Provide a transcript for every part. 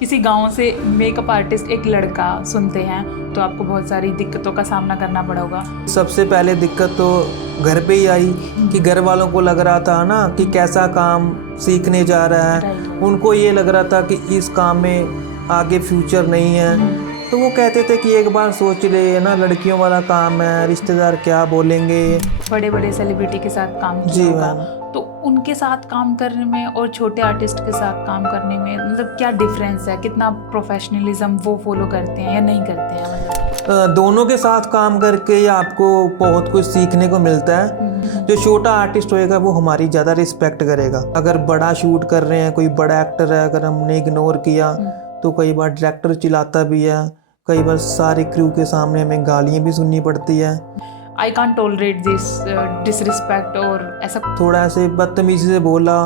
किसी गांव से मेकअप आर्टिस्ट एक लड़का सुनते हैं तो आपको बहुत सारी दिक्कतों का सामना करना पड़ा होगा। सबसे पहले दिक्कत तो घर पे ही आई कि घर वालों को लग रहा था ना कि कैसा काम सीखने जा रहा है। राइट। उनको ये लग रहा था कि इस काम में आगे फ्यूचर नहीं है। तो वो कहते थे कि एक बार सोच ले ना, लड़कियों वाला काम है, रिश्तेदार क्या बोलेंगे। बड़े बड़े सेलिब्रिटी के साथ काम जी किया होगा, मैम। तो उनके साथ काम करने में और छोटे आर्टिस्ट के साथ काम करने में मतलब क्या डिफरेंस है? कितना प्रोफेशनलिज्म वो फॉलो करते हैं या नहीं करते हैं? मतलब दोनों के साथ काम करके आपको बहुत कुछ सीखने को मिलता है। जो छोटा आर्टिस्ट होएगा वो हमारी ज़्यादा रिस्पेक्ट करेगा। अगर बड़ा शूट कर रहे हैं, कोई बड़ा एक्टर है, अगर हमने इग्नोर किया तो कई बार डायरेक्टर चिल्लाता भी है, कई बार सारे क्रू के सामने हमें गालियाँ भी सुननी पड़ती है। I can't tolerate this disrespect और ऐसा थोड़ा ऐसे बदतमीजी से बोला,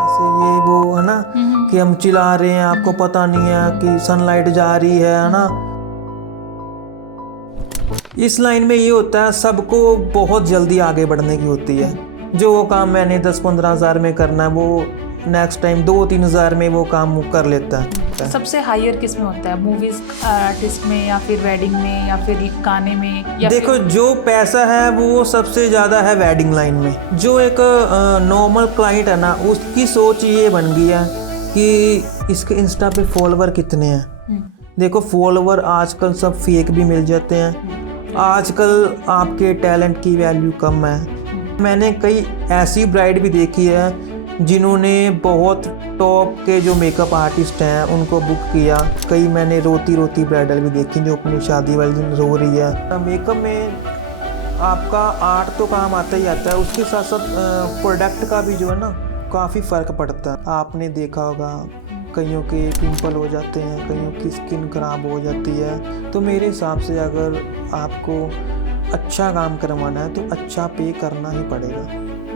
ऐसे ये वो है ना, कि हम चिल्ला रहे हैं, आपको पता नहीं है कि सनलाइट जा रही है ना। इस लाइन में ये होता है, सबको बहुत जल्दी आगे बढ़ने की होती है। जो वो काम मैंने 10-15 हज़ार में करना है वो नेक्स्ट टाइम 2-3 हज़ार में वो काम कर लेता है। सबसे हायर किस में होता है? मूवीज आर्टिस्ट में या फिर वेडिंग में या फिर गाने में या देखो, जो पैसा है वो सबसे ज़्यादा है वेडिंग लाइन में। जो एक नॉर्मल क्लाइंट है ना, उसकी सोच ये बन गई है कि इसके इंस्टा पे फॉलोवर कितने हैं। देखो, फॉलोवर आजकल सब फेक भी मिल जाते हैं। आजकल आपके टैलेंट की वैल्यू कम है। मैंने कई ऐसी ब्राइड भी देखी है जिन्होंने बहुत टॉप के जो मेकअप आर्टिस्ट हैं उनको बुक किया। कई मैंने रोती रोती ब्राइडल भी देखी जो अपनी शादी वाले दिन रो रही है। मेकअप में आपका आर्ट तो काम आता ही आता है, उसके साथ साथ प्रोडक्ट का भी जो है ना काफ़ी फ़र्क पड़ता है। आपने देखा होगा कईयों के पिंपल हो जाते हैं, कईयों की स्किन खराब हो जाती है। तो मेरे हिसाब से अगर आपको अच्छा काम करवाना है तो अच्छा पे करना ही पड़ेगा।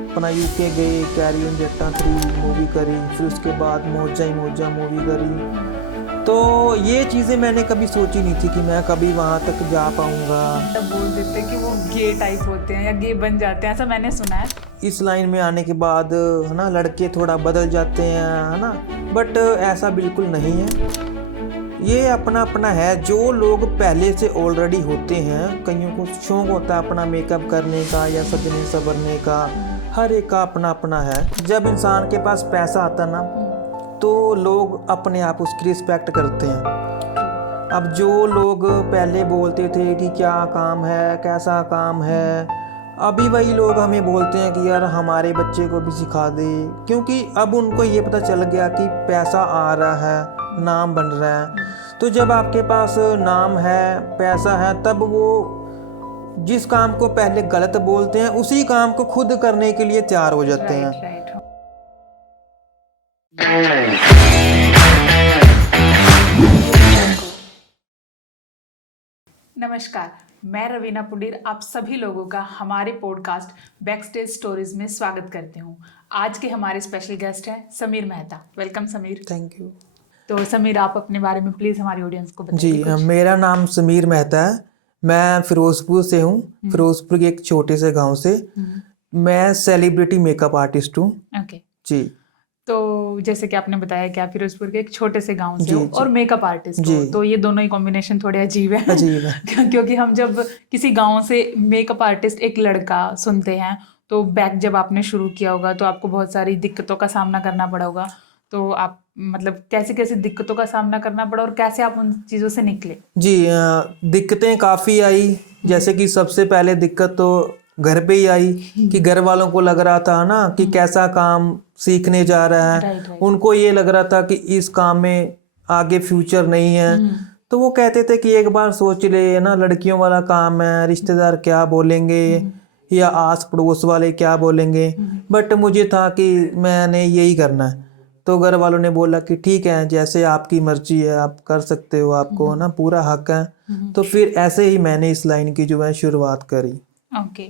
अपना यूके गए, कैरी ऑन जट्टा 3 मूवी करी, फिर उसके बाद मौजा ही मौजा मूवी करी। तो ये चीज़ें मैंने कभी सोची नहीं थी कि मैं कभी वहाँ तक जा पाऊँगा। तब बोल देते हैं कि वो गे टाइप होते हैं या गे बन जाते हैं, ऐसा मैंने सुना है। इस लाइन में आने के बाद है ना, लड़के थोड़ा बदल जाते हैं, है ना, बट ऐसा बिल्कुल नहीं है। ये अपना अपना है। जो लोग पहले से ऑलरेडी होते हैं, कईयों को शौक होता है अपना मेकअप करने का या सजने संवरने का, हर एक का अपना अपना है। जब इंसान के पास पैसा आता ना तो लोग अपने आप उसकी रिस्पेक्ट करते हैं। अब जो लोग पहले बोलते थे कि क्या काम है, कैसा काम है, अभी वही लोग हमें बोलते हैं कि यार हमारे बच्चे को भी सिखा दे, क्योंकि अब उनको ये पता चल गया कि पैसा आ रहा है, नाम बन रहा है। तो जब आपके पास नाम है, पैसा है, तब वो जिस काम को पहले गलत बोलते हैं उसी काम को खुद करने के लिए तैयार हो जाते हैं। राइट। नमस्कार, मैं रवीना पुडीर आप सभी लोगों का हमारे पॉडकास्ट बैक स्टेज स्टोरीज में स्वागत करती हूँ। आज के हमारे स्पेशल गेस्ट हैं Sameer Mehta. Welcome Sameer. Thank you. तो समीर, आप अपने बारे में प्लीज़ हमारी ऑडियंस को बताइए जी, कुछ। मेरा नाम समीर मेहता है। मैं फिरोजपुर से हूँ, फिरोजपुर के एक छोटे से गांव से। मैं सेलिब्रिटी मेकअप आर्टिस्ट हूँ। ओके। जी तो जैसे कि आपने बताया कि आप फिरोजपुर के एक छोटे से गांव से जी हो जी और मेकअप आर्टिस्ट हो, जी। तो ये दोनों ही कॉम्बिनेशन थोड़े अजीब है। अजीब है। क्योंकि हम जब किसी गांव से मेकअप आर्टिस्ट एक लड़का सुनते हैं तो बैक जब आपने शुरू किया होगा तो आपको बहुत सारी दिक्कतों का सामना करना पड़ा होगा। तो आप मतलब कैसे कैसे दिक्कतों का सामना करना पड़ा और कैसे आप उन चीज़ों से निकले? जी, दिक्कतें काफ़ी आई। जैसे कि सबसे पहले दिक्कत तो घर पे ही आई कि घर वालों को लग रहा था ना कि कैसा काम सीखने जा रहा है। राइट। उनको ये लग रहा था कि इस काम में आगे फ्यूचर नहीं है। तो वो कहते थे कि एक बार सोच ले ना, लड़कियों वाला काम है, रिश्तेदार क्या बोलेंगे या आस पड़ोस वाले क्या बोलेंगे। बट मुझे था कि मैंने यही करना है। तो घर वालों ने बोला कि ठीक है, जैसे आपकी मर्जी है, आप कर सकते हो, आपको ना पूरा हक है। तो फिर ऐसे ही मैंने इस लाइन की जो है शुरुआत करी। ओके।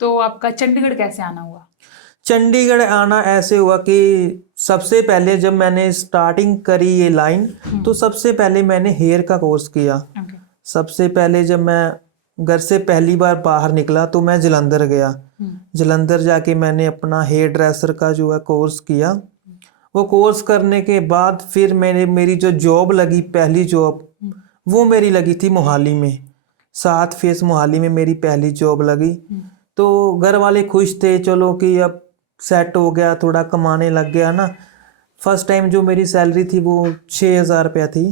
तो आपका चंडीगढ़ कैसे आना हुआ? चंडीगढ़ आना ऐसे हुआ कि सबसे पहले जब मैंने स्टार्टिंग करी ये लाइन, तो सबसे पहले मैंने हेयर का कोर्स किया। ओके। सबसे पहले जब मैं घर से पहली बार बाहर निकला तो मैं जलंधर गया। जलंधर जाके मैंने अपना हेयर ड्रेसर का जो है कोर्स किया। वो कोर्स करने के बाद फिर मेरी जो जॉब लगी, पहली जॉब, वो मेरी लगी थी मोहाली में। 7 फेस मोहाली में मेरी पहली जॉब लगी। तो घर वाले खुश थे, चलो कि अब सेट हो गया, थोड़ा कमाने लग गया ना। फर्स्ट टाइम जो मेरी सैलरी थी वो 6,000 रुपया थी।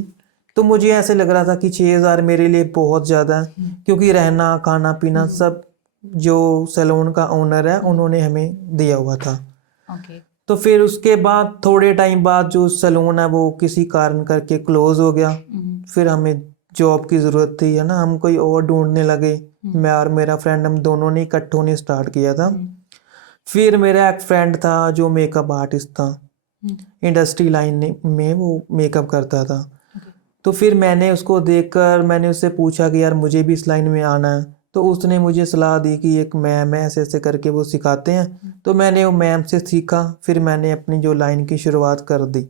तो मुझे ऐसे लग रहा था कि 6,000 मेरे लिए बहुत ज़्यादा है, क्योंकि रहना खाना पीना सब जो सैलून का ओनर है उन्होंने हमें दिया हुआ था। ओके। तो फिर उसके बाद थोड़े टाइम बाद जो सैलून है वो किसी कारण करके क्लोज हो गया। फिर हमें जॉब की ज़रूरत थी, है ना, हम कोई और ढूंढने लगे। मैं और मेरा फ्रेंड, हम दोनों ने इकट्ठे होने स्टार्ट किया था। फिर मेरा एक फ्रेंड था जो मेकअप आर्टिस्ट था, इंडस्ट्री लाइन में वो मेकअप करता था। तो फिर मैंने उसको देखकर मैंने उससे पूछा कि यार मुझे भी इस लाइन में आना है। तो उसने मुझे सलाह दी कि एक मैम है, ऐसे ऐसे करके वो सिखाते हैं। तो मैंने वो मैम से सीखा, फिर मैंने अपनी जो लाइन की शुरुआत कर दी।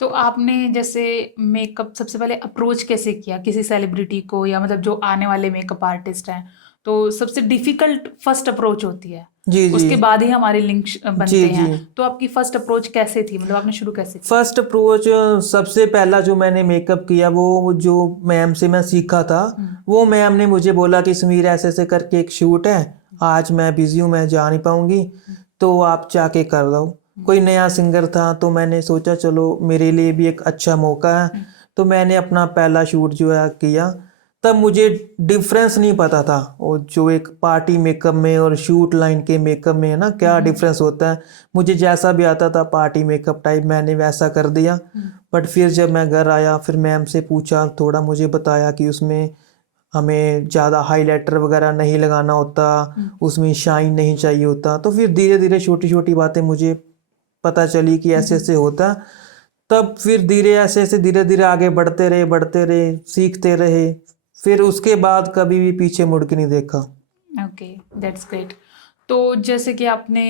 तो आपने जैसे मेकअप सबसे पहले अप्रोच कैसे किया किसी सेलिब्रिटी को, या मतलब जो आने वाले मेकअप आर्टिस्ट हैं, तो सबसे डिफिकल्ट फर्स्ट अप्रोच होती है, जी जी उसके बाद ही हमारे लिंक बनते जी हैं। जी। तो आपकी फर्स्ट अप्रोच कैसे थी, मतलब आपने शुरू कैसे किया? फर्स्ट अप्रोच, सबसे पहला जो मैंने मेकअप किया वो जो मैम से मैं सीखा था, वो मैम ने मुझे बोला कि समीर ऐसे ऐसे करके एक शूट है, आज मैं बिजी हूँ, मैं जा नहीं पाऊंगी, तो आप जाके कर दो। कोई नया सिंगर था तो मैंने सोचा चलो मेरे लिए भी एक अच्छा मौका है। तो मैंने अपना पहला शूट जो है किया। तब मुझे डिफरेंस नहीं पता था, और जो एक पार्टी मेकअप में और शूट लाइन के मेकअप में है ना, क्या डिफरेंस होता है। मुझे जैसा भी आता था पार्टी मेकअप टाइप मैंने वैसा कर दिया। बट फिर जब मैं घर आया, फिर मैम से पूछा, थोड़ा मुझे बताया कि उसमें हमें ज़्यादा हाइलाइटर वगैरह नहीं लगाना होता, उसमें शाइन नहीं चाहिए होता। तो फिर धीरे धीरे छोटी छोटी बातें मुझे पता चली कि ऐसे ऐसे होता। तब फिर धीरे ऐसे ऐसे धीरे धीरे आगे बढ़ते रहे, सीखते रहे। फिर उसके बाद कभी भी पीछे मुड़ के नहीं देखा। Okay, that's great. तो जैसे कि आपने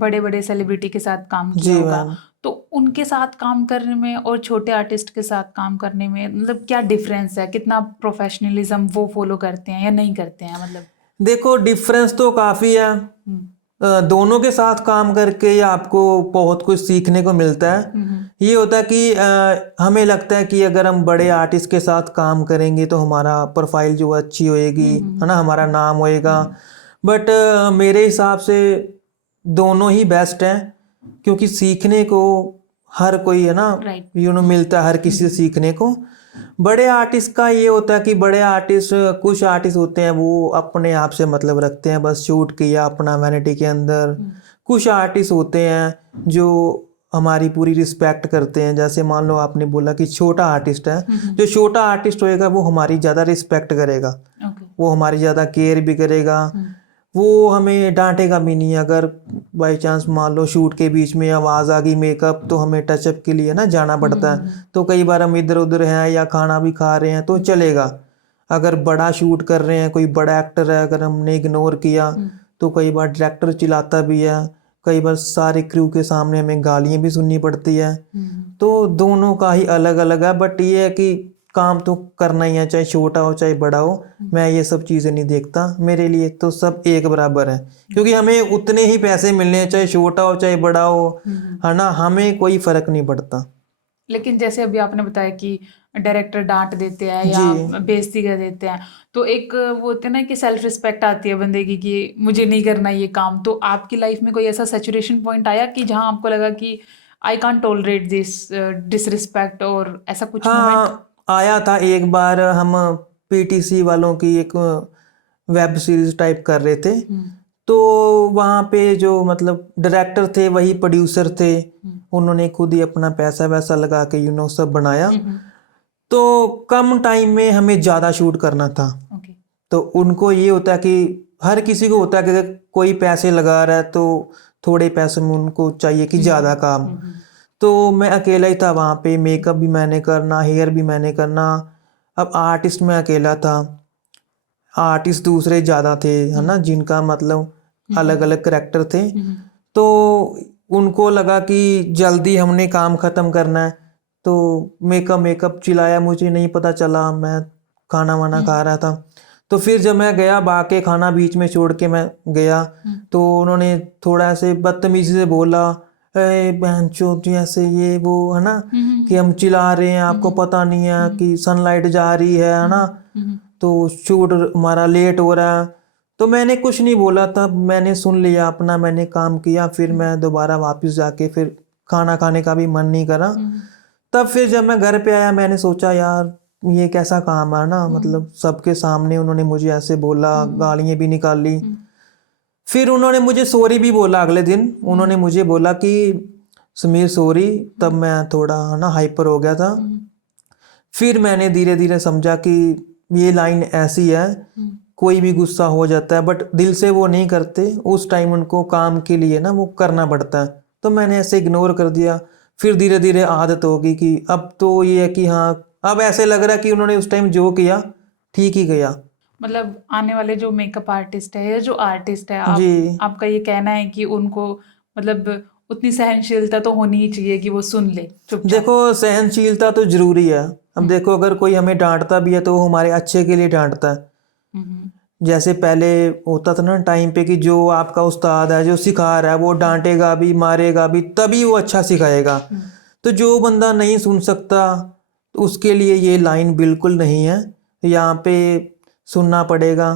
बड़े बड़े सेलिब्रिटी के साथ काम किया जी होगा, मैम। तो उनके साथ काम करने में और छोटे आर्टिस्ट के साथ काम करने में मतलब क्या डिफरेंस है, कितना प्रोफेशनलिज्म वो फॉलो करते हैं या नहीं करते हैं, मतलब? देखो डिफरेंस तो काफ़ी है। दोनों के साथ काम करके आपको बहुत कुछ सीखने को मिलता है। ये होता है कि हमें लगता है कि अगर हम बड़े आर्टिस्ट के साथ काम करेंगे तो हमारा प्रोफाइल जो अच्छी होएगी, है ना, हमारा नाम होएगा। बट मेरे हिसाब से दोनों ही बेस्ट हैं, क्योंकि सीखने को हर कोई, है ना, राइट। मिलता है हर किसी से सीखने को। बड़े आर्टिस्ट का ये होता है कि बड़े आर्टिस्ट, कुछ आर्टिस्ट होते हैं वो अपने आप से मतलब रखते हैं, बस शूट किया अपना वैनिटी के अंदर। कुछ आर्टिस्ट होते हैं जो हमारी पूरी रिस्पेक्ट करते हैं। जैसे मान लो आपने बोला कि छोटा आर्टिस्ट है, जो छोटा आर्टिस्ट होएगा वो हमारी ज़्यादा रिस्पेक्ट करेगा, ओके। वो हमारी ज़्यादा केयर भी करेगा, वो हमें डांटेगा भी नहीं। अगर बाई चांस मान लो शूट के बीच में आवाज़ आ गई मेकअप, तो हमें टचअप के लिए ना जाना पड़ता है। तो कई बार हम इधर उधर हैं या खाना भी खा रहे हैं तो चलेगा। अगर बड़ा शूट कर रहे हैं, कोई बड़ा एक्टर है, अगर हमने इग्नोर किया तो कई बार डायरेक्टर चिल्लाता भी है, कई बार सारे क्रू के सामने हमें गालियाँ भी सुननी पड़ती है। तो दोनों का ही अलग अलग है। बट ये है कि काम तो करना ही है, चाहे छोटा हो चाहे बड़ा हो। मैं ये सब चीज़ें नहीं देखता, मेरे लिए तो सब एक बराबर है, क्योंकि हमें उतने ही पैसे मिलने हैं, चाहे छोटा हो चाहे बड़ा हो, है ना, हमें कोई फर्क नहीं पड़ता। लेकिन जैसे अभी आपने बताया कि डायरेक्टर डांट देते हैं जी या बेइज्जती कर देते हैं, तो एक वो होते हैं ना कि सेल्फ रिस्पेक्ट आती है बंदे की कि मुझे नहीं करना ये काम। तो आपकी लाइफ में कोई ऐसा सैचुरेशन पॉइंट आया कि जहां आपको लगा कि I can't tolerate this disrespect, और ऐसा कुछ मोमेंट? हाँ, आया था एक बार। हम पीटीसी वालों की एक वेब सीरीज टाइप कर रहे थे। तो वहाँ पे जो मतलब डायरेक्टर थे वही प्रोड्यूसर थे, उन्होंने खुद ही अपना पैसा वैसा लगा के सब बनाया। तो कम टाइम में हमें ज़्यादा शूट करना था। ओके। तो उनको ये होता है कि हर किसी को होता है कि अगर कोई पैसे लगा रहा है तो थोड़े पैसे में उनको चाहिए कि ज़्यादा काम। तो मैं अकेला ही था वहाँ पे, मेकअप भी मैंने करना, हेयर भी मैंने करना। अब आर्टिस्ट मैं अकेला था, आर्टिस्ट दूसरे ज़्यादा थे, है ना, जिनका मतलब अलग अलग करैक्टर थे। तो उनको लगा कि जल्दी हमने काम ख़त्म करना है, तो मेकअप चिल्लाया, मुझे नहीं पता चला, मैं खाना वाना खा रहा था। तो फिर जब मैं गया बाके खाना बीच में छोड़ के मैं गया, तो उन्होंने थोड़ा ऐसे बदतमीजी से बोला, बहनचोद जैसे ये वो है ना, कि हम चिल्ला रहे हैं, आपको पता नहीं है कि सनलाइट जा रही है ना, तो शूट हमारा लेट हो रहा है। तो मैंने कुछ नहीं बोला, तब मैंने सुन लिया अपना, मैंने काम किया, फिर मैं दोबारा वापस जाके फिर खाना खाने का भी मन नहीं करा। तब फिर जब मैं घर पे आया मैंने सोचा यार ये कैसा काम है ना, मतलब सबके सामने उन्होंने मुझे ऐसे बोला, गालियाँ भी निकाली। फिर उन्होंने मुझे सॉरी भी बोला अगले दिन, उन्होंने मुझे बोला कि समीर सॉरी। तब मैं थोड़ा ना हाइपर हो गया था। फिर मैंने धीरे धीरे समझा कि ये लाइन ऐसी है, कोई भी गुस्सा हो जाता है बट दिल से वो नहीं करते, उस टाइम उनको काम के लिए ना वो करना पड़ता है। तो मैंने ऐसे इग्नोर कर दिया। फिर धीरे धीरे आदत होगी कि अब तो ये है कि हाँ, अब ऐसे लग रहा है कि उन्होंने उस टाइम जो किया ठीक ही किया। मतलब आने वाले जो मेकअप आर्टिस्ट है या जो आर्टिस्ट है, जी आपका ये कहना है कि उनको मतलब उतनी सहनशीलता तो होनी ही चाहिए कि वो सुन ले चुपचाप। देखो सहनशीलता तो जरूरी है। अब देखो अगर कोई हमें डांटता भी है तो वो हमारे अच्छे के लिए डांटता है। हम्म, जैसे पहले होता था ना टाइम पे कि जो आपका उस्ताद है जो सिखा रहा है वो डांटेगा भी मारेगा भी तभी वो अच्छा सिखाएगा। तो जो बंदा नहीं सुन सकता तो उसके लिए ये लाइन बिल्कुल नहीं है। यहाँ पे सुनना पड़ेगा।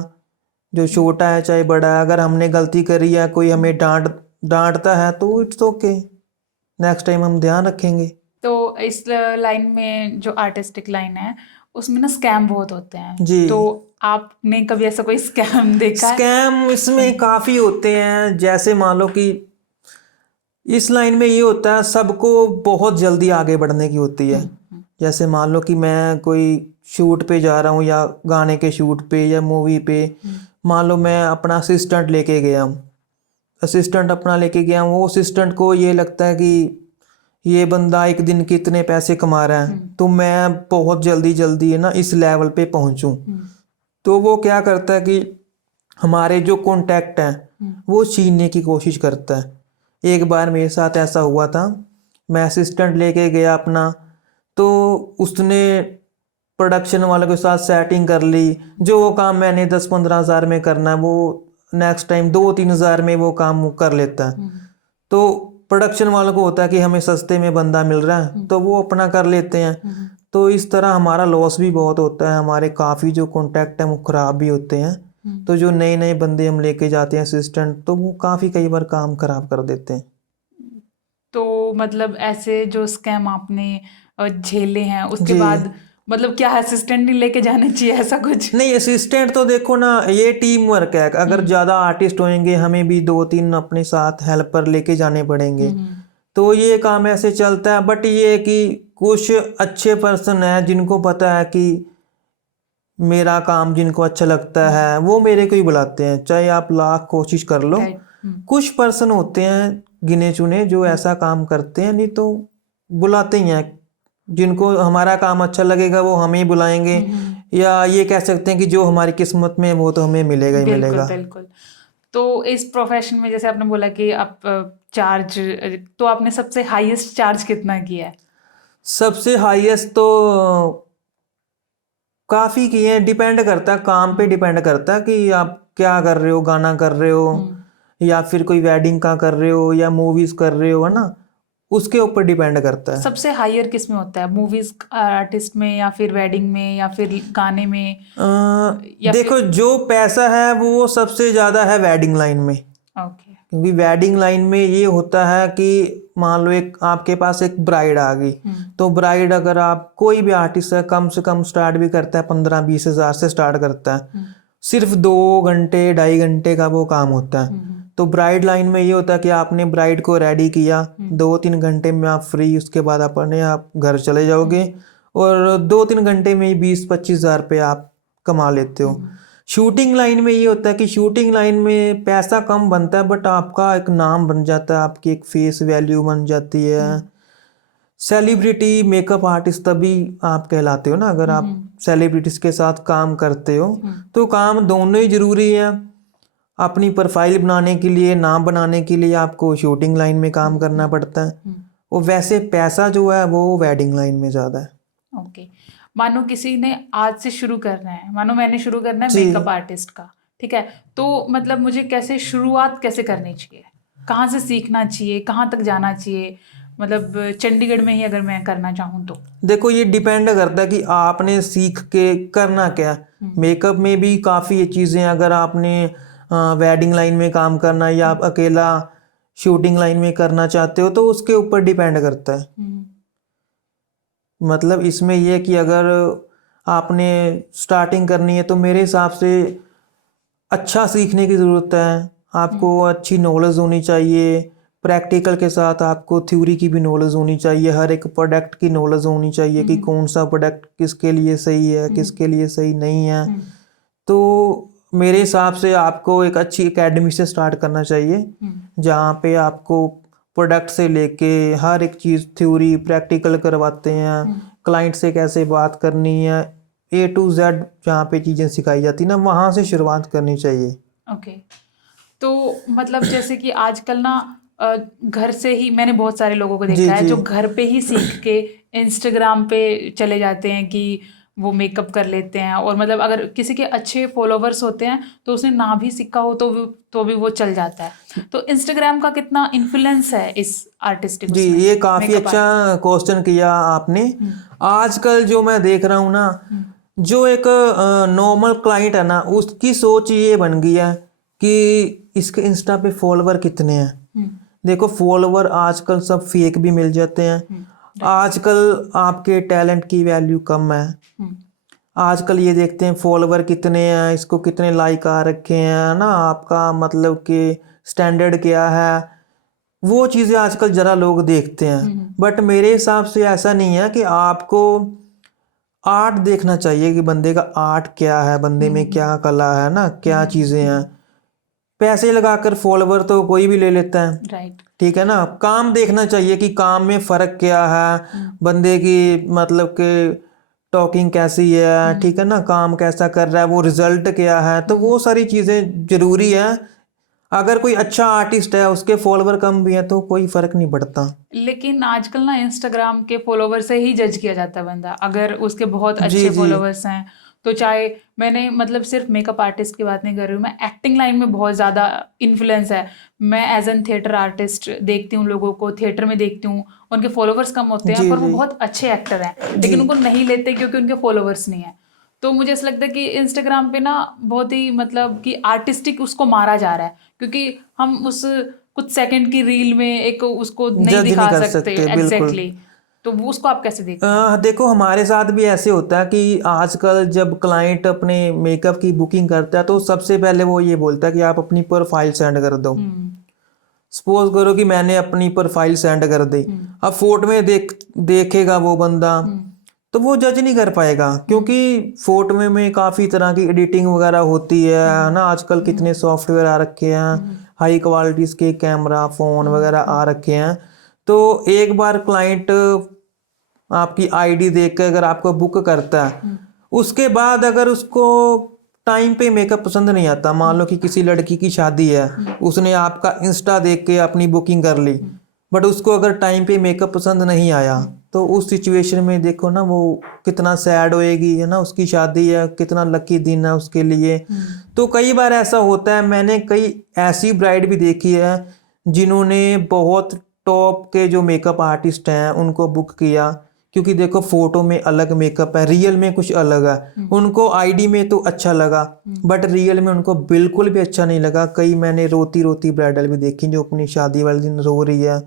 जो छोटा है चाहे बड़ा है, अगर हमने गलती करी है, कोई हमें डांटता है तो इट्स ओके, नेक्स्ट टाइम हम ध्यान रखेंगे। तो इस लाइन में जो आर्टिस्टिक लाइन है उसमें ना स्कैम बहुत होते हैं, जी तो आपने कभी ऐसा कोई स्कैम देखा है? स्कैम इसमें काफ़ी होते हैं। जैसे मान लो कि इस लाइन में ये होता है सबको बहुत जल्दी आगे बढ़ने की होती है। जैसे मान लो कि मैं कोई शूट पे जा रहा हूँ या गाने के शूट पे या मूवी पे, मान लो मैं अपना असिस्टेंट लेके गया हूँ, असिस्टेंट अपना लेके गया हूँ, वो असिस्टेंट को ये लगता है कि ये बंदा एक दिन कितने पैसे कमा रहा है, तो मैं बहुत जल्दी जल्दी है ना इस लेवल पे पहुँचूँ। तो वो क्या करता है कि हमारे जो कॉन्टैक्ट हैं वो छीनने की कोशिश करता है। एक बार मेरे साथ ऐसा हुआ था, मैं असिस्टेंट लेके गया अपना, तो उसने प्रोडक्शन वालों के साथ सेटिंग कर ली। जो वो काम मैंने 10-15 हज़ार में करना है वो नेक्स्ट टाइम 2-3 हज़ार में वो काम वो कर लेता है। तो प्रोडक्शन वालों को होता है कि हमें सस्ते में बंदा मिल रहा है तो वो अपना कर लेते हैं। तो इस तरह हमारा लॉस भी बहुत होता है, हमारे काफ़ी जो कॉन्टैक्ट हैं वो ख़राब भी होते हैं। तो जो नए नए बंदे हम लेके जाते हैं असिस्टेंट, तो वो काफ़ी कई बार काम ख़राब कर देते हैं। तो मतलब ऐसे जो स्कैम आपने झेले हैं उसके जी बाद मतलब क्या असिस्टेंट नहीं लेके जाना चाहिए ऐसा कुछ? नहीं, असिस्टेंट तो देखो ना ये टीम वर्क है। अगर ज़्यादा आर्टिस्ट होंगे हमें भी 2-3 अपने साथ हेल्पर लेके जाने पड़ेंगे, तो ये काम ऐसे चलता है। बट ये है कि कुछ अच्छे पर्सन हैं जिनको पता है कि मेरा काम जिनको अच्छा लगता है वो मेरे को ही बुलाते हैं, चाहे आप लाख कोशिश कर लो। राइट। कुछ पर्सन होते हैं गिने चुने जो ऐसा काम करते हैं, नहीं तो बुलाते ही हैं। जिनको हमारा काम अच्छा लगेगा वो हमें ही बुलाएंगे, या ये कह सकते हैं कि जो हमारी किस्मत में है वो तो हमें मिलेगा ही बिल्कुल मिलेगा। बिल्कुल। तो इस प्रोफेशन में जैसे आपने बोला कि आप चार्ज, तो आपने सबसे हाईएस्ट चार्ज कितना किया है? सबसे हाईएस्ट तो काफ़ी किए हैं, डिपेंड करता है काम पे, डिपेंड करता है कि आप क्या कर रहे हो, गाना कर रहे हो या फिर कोई वेडिंग का कर रहे हो या मूवीज कर रहे हो, है ना, उसके ऊपर डिपेंड करता है। सबसे हायर किस में होता है, मूवीज आर्टिस्ट में या फिर वेडिंग में या फिर गाने में? या देखो जो पैसा है वो सबसे ज़्यादा है वेडिंग लाइन में। ओके। क्योंकि वेडिंग लाइन में ये होता है कि मान लो एक आपके पास एक ब्राइड आ गई, तो ब्राइड अगर आप कोई भी आर्टिस्ट है कम से कम स्टार्ट भी करता है 15-20 हज़ार से स्टार्ट करता है। सिर्फ 2 घंटे 2.5 घंटे का वो काम होता है। तो ब्राइड लाइन में ये होता है कि आपने ब्राइड को रेडी किया, 2-3 घंटे में आप फ्री, उसके बाद अपने आप घर चले जाओगे और 2-3 घंटे में ही 20-25 हज़ार पे आप कमा लेते हो। शूटिंग लाइन में ये होता है कि शूटिंग लाइन में पैसा कम बनता है बट आपका एक नाम बन जाता है, आपकी एक फेस वैल्यू बन जाती है। सेलिब्रिटी मेकअप आर्टिस्ट तभी आप कहलाते हो ना, अगर आप सेलिब्रिटीज के साथ काम करते हो। तो काम दोनों ही जरूरी है। अपनी प्रोफाइल बनाने के लिए, नाम बनाने के लिए आपको शूटिंग लाइन में काम करना पड़ता है, और वैसे पैसा जो है वो वेडिंग लाइन में ज़्यादा है। ओके। मानो किसी ने आज से शुरू करना है, मानो मैंने शुरू करना है जी मेकअप आर्टिस्ट का, ठीक है, तो मतलब मुझे कैसे शुरुआत कैसे करनी चाहिए? कहाँ से सीखना चाहिए, कहाँ तक जाना चाहिए, मतलब चंडीगढ़ में ही अगर मैं करना चाहूँ तो? देखो ये डिपेंड करता है कि आपने सीख के करना क्या। मेकअप में भी काफ़ी चीज़ें, अगर आपने वेडिंग लाइन में काम करना है या आप अकेला शूटिंग लाइन में करना चाहते हो तो उसके ऊपर डिपेंड करता है। हम्म, मतलब इसमें यह है कि अगर आपने स्टार्टिंग करनी है तो मेरे हिसाब से अच्छा सीखने की ज़रूरत है। आपको अच्छी नॉलेज होनी चाहिए, प्रैक्टिकल के साथ आपको थ्योरी की भी नॉलेज होनी चाहिए, हर एक प्रोडक्ट की नॉलेज होनी चाहिए कि कौन सा प्रोडक्ट किसके लिए सही है, किसके लिए सही नहीं है। तो मेरे हिसाब से आपको एक अच्छी एकेडमी से स्टार्ट करना चाहिए, जहाँ पे आपको प्रोडक्ट से लेके हर एक चीज़ थ्योरी प्रैक्टिकल करवाते हैं, क्लाइंट से कैसे बात करनी है, A to Z जहाँ पे चीज़ें सिखाई जाती ना, वहाँ से शुरुआत करनी चाहिए। ओके। तो मतलब जैसे कि आजकल ना घर से ही मैंने बहुत सारे लोगों को जी देखा है जी जो घर पे ही सीख के इंस्टाग्राम पे चले जाते हैं कि वो मेकअप कर लेते हैं, और मतलब अगर किसी के अच्छे फॉलोवर्स होते हैं तो उसने ना भी सीखा हो तो भी वो चल जाता है। तो इंस्टाग्राम का कितना इन्फ्लुएंस है इस आर्टिस्टिक जी, उसमें, ये काफ़ी मेकअप अच्छा क्वेश्चन किया आपने। आजकल जो मैं देख रहा हूँ ना, जो एक नॉर्मल क्लाइंट है ना, उसकी सोच ये बन गई है कि इसके इंस्टा पे फॉलोवर कितने हैं। देखो फॉलोवर आजकल सब फेक भी मिल जाते हैं। आजकल आपके टैलेंट की वैल्यू कम है। आजकल ये देखते हैं फॉलोवर कितने हैं, इसको कितने लाइक आ रखे हैं ना, आपका मतलब कि स्टैंडर्ड क्या है, वो चीज़ें आजकल ज़रा लोग देखते हैं। बट मेरे हिसाब से ऐसा नहीं है। कि आपको आर्ट देखना चाहिए कि बंदे का आर्ट क्या है, बंदे में क्या कला है ना, क्या चीज़ें हैं। पैसे लगाकर फॉलोवर तो कोई भी ले लेता है, राइट। ठीक है ना। काम देखना चाहिए कि काम में फ़र्क क्या है, बंदे की मतलब कि टॉकिंग कैसी है, ठीक है ना, काम कैसा कर रहा है, वो रिजल्ट क्या है, तो वो सारी चीज़ें ज़रूरी है। अगर कोई अच्छा आर्टिस्ट है उसके फॉलोवर कम भी है तो कोई फ़र्क नहीं पड़ता। लेकिन आजकल ना इंस्टाग्राम के फॉलोवर से ही जज किया जाता है बंदा, अगर उसके बहुत जी अच्छे जी फॉलोवर्स हैं तो। चाहे मैंने मतलब सिर्फ मेकअप आर्टिस्ट की बात नहीं कर रही हूँ, मैं एक्टिंग लाइन में बहुत ज़्यादा इन्फ्लुएंस है। मैं एज एन थिएटर आर्टिस्ट देखती हूँ लोगों को, थिएटर में देखती हूँ, उनके फॉलोवर्स कम होते हैं जी पर वो जी बहुत अच्छे एक्टर हैं, जी लेकिन उनको नहीं लेते क्योंकि उनके फॉलोवर्स नहीं है। तो मुझे ऐसा लगता है कि इंस्टाग्राम पे ना बहुत ही मतलब कि आर्टिस्टिक उसको मारा जा रहा है, क्योंकि हम उस कुछ सेकंड की रील में एक उसको नहीं जज नहीं दिखा कर सकते सकते बिल्कुल। एग्जैक्टली। तो वो उसको आप कैसे देखते हैं? देखो हमारे साथ भी ऐसे होता है कि आजकल जब क्लाइंट अपने मेकअप की बुकिंग करता है तो सबसे पहले वो ये बोलता है कि आप अपनी प्रोफाइल सेंड कर दो। सपोज करो कि मैंने अपनी प्रोफाइल सेंड कर दी, अब फोटो में देखेगा वो बंदा तो वो जज नहीं कर पाएगा, क्योंकि फोटो में काफ़ी तरह की एडिटिंग वगैरह होती है ना। आजकल कितने सॉफ्टवेयर आ रखे हैं, हाई क्वालिटीज़ के कैमरा फ़ोन वगैरह आ रखे हैं। तो एक बार क्लाइंट आपकी आईडी देख के अगर आपको बुक करता है, उसके बाद अगर उसको टाइम पे मेकअप पसंद नहीं आता, मान लो कि किसी लड़की की शादी है, उसने आपका इंस्टा देख के अपनी बुकिंग कर ली, बट उसको अगर टाइम पे मेकअप पसंद नहीं आया तो उस सिचुएशन में देखो ना वो कितना सैड होएगी, है ना। उसकी शादी है, कितना लकी दिन है उसके लिए। तो कई बार ऐसा होता है, मैंने कई ऐसी ब्राइड भी देखी है जिन्होंने बहुत टॉप के जो मेकअप आर्टिस्ट हैं उनको बुक किया, क्योंकि देखो फोटो में अलग मेकअप है, रियल में कुछ अलग है। उनको आईडी में तो अच्छा लगा बट रियल में उनको बिल्कुल भी अच्छा नहीं लगा। कई मैंने रोती रोती ब्राइडल भी देखी जो अपनी शादी वाले दिन रो रही है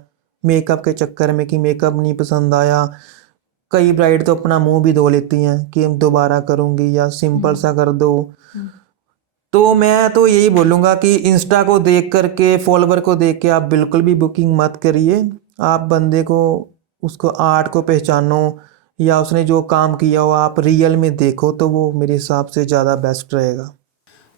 मेकअप के चक्कर में कि मेकअप नहीं पसंद आया। कई ब्राइड तो अपना मुंह भी धो लेती हैं कि हम दोबारा करूंगी या सिंपल सा कर दो। तो मैं तो यही बोलूँगा कि इंस्टा को देख करके, फॉलोवर को देख के आप बिल्कुल भी बुकिंग मत करिए। आप बंदे को, उसको आर्ट को पहचानो या उसने जो काम किया हो आप रियल में देखो, तो वो मेरे हिसाब से ज़्यादा बेस्ट रहेगा।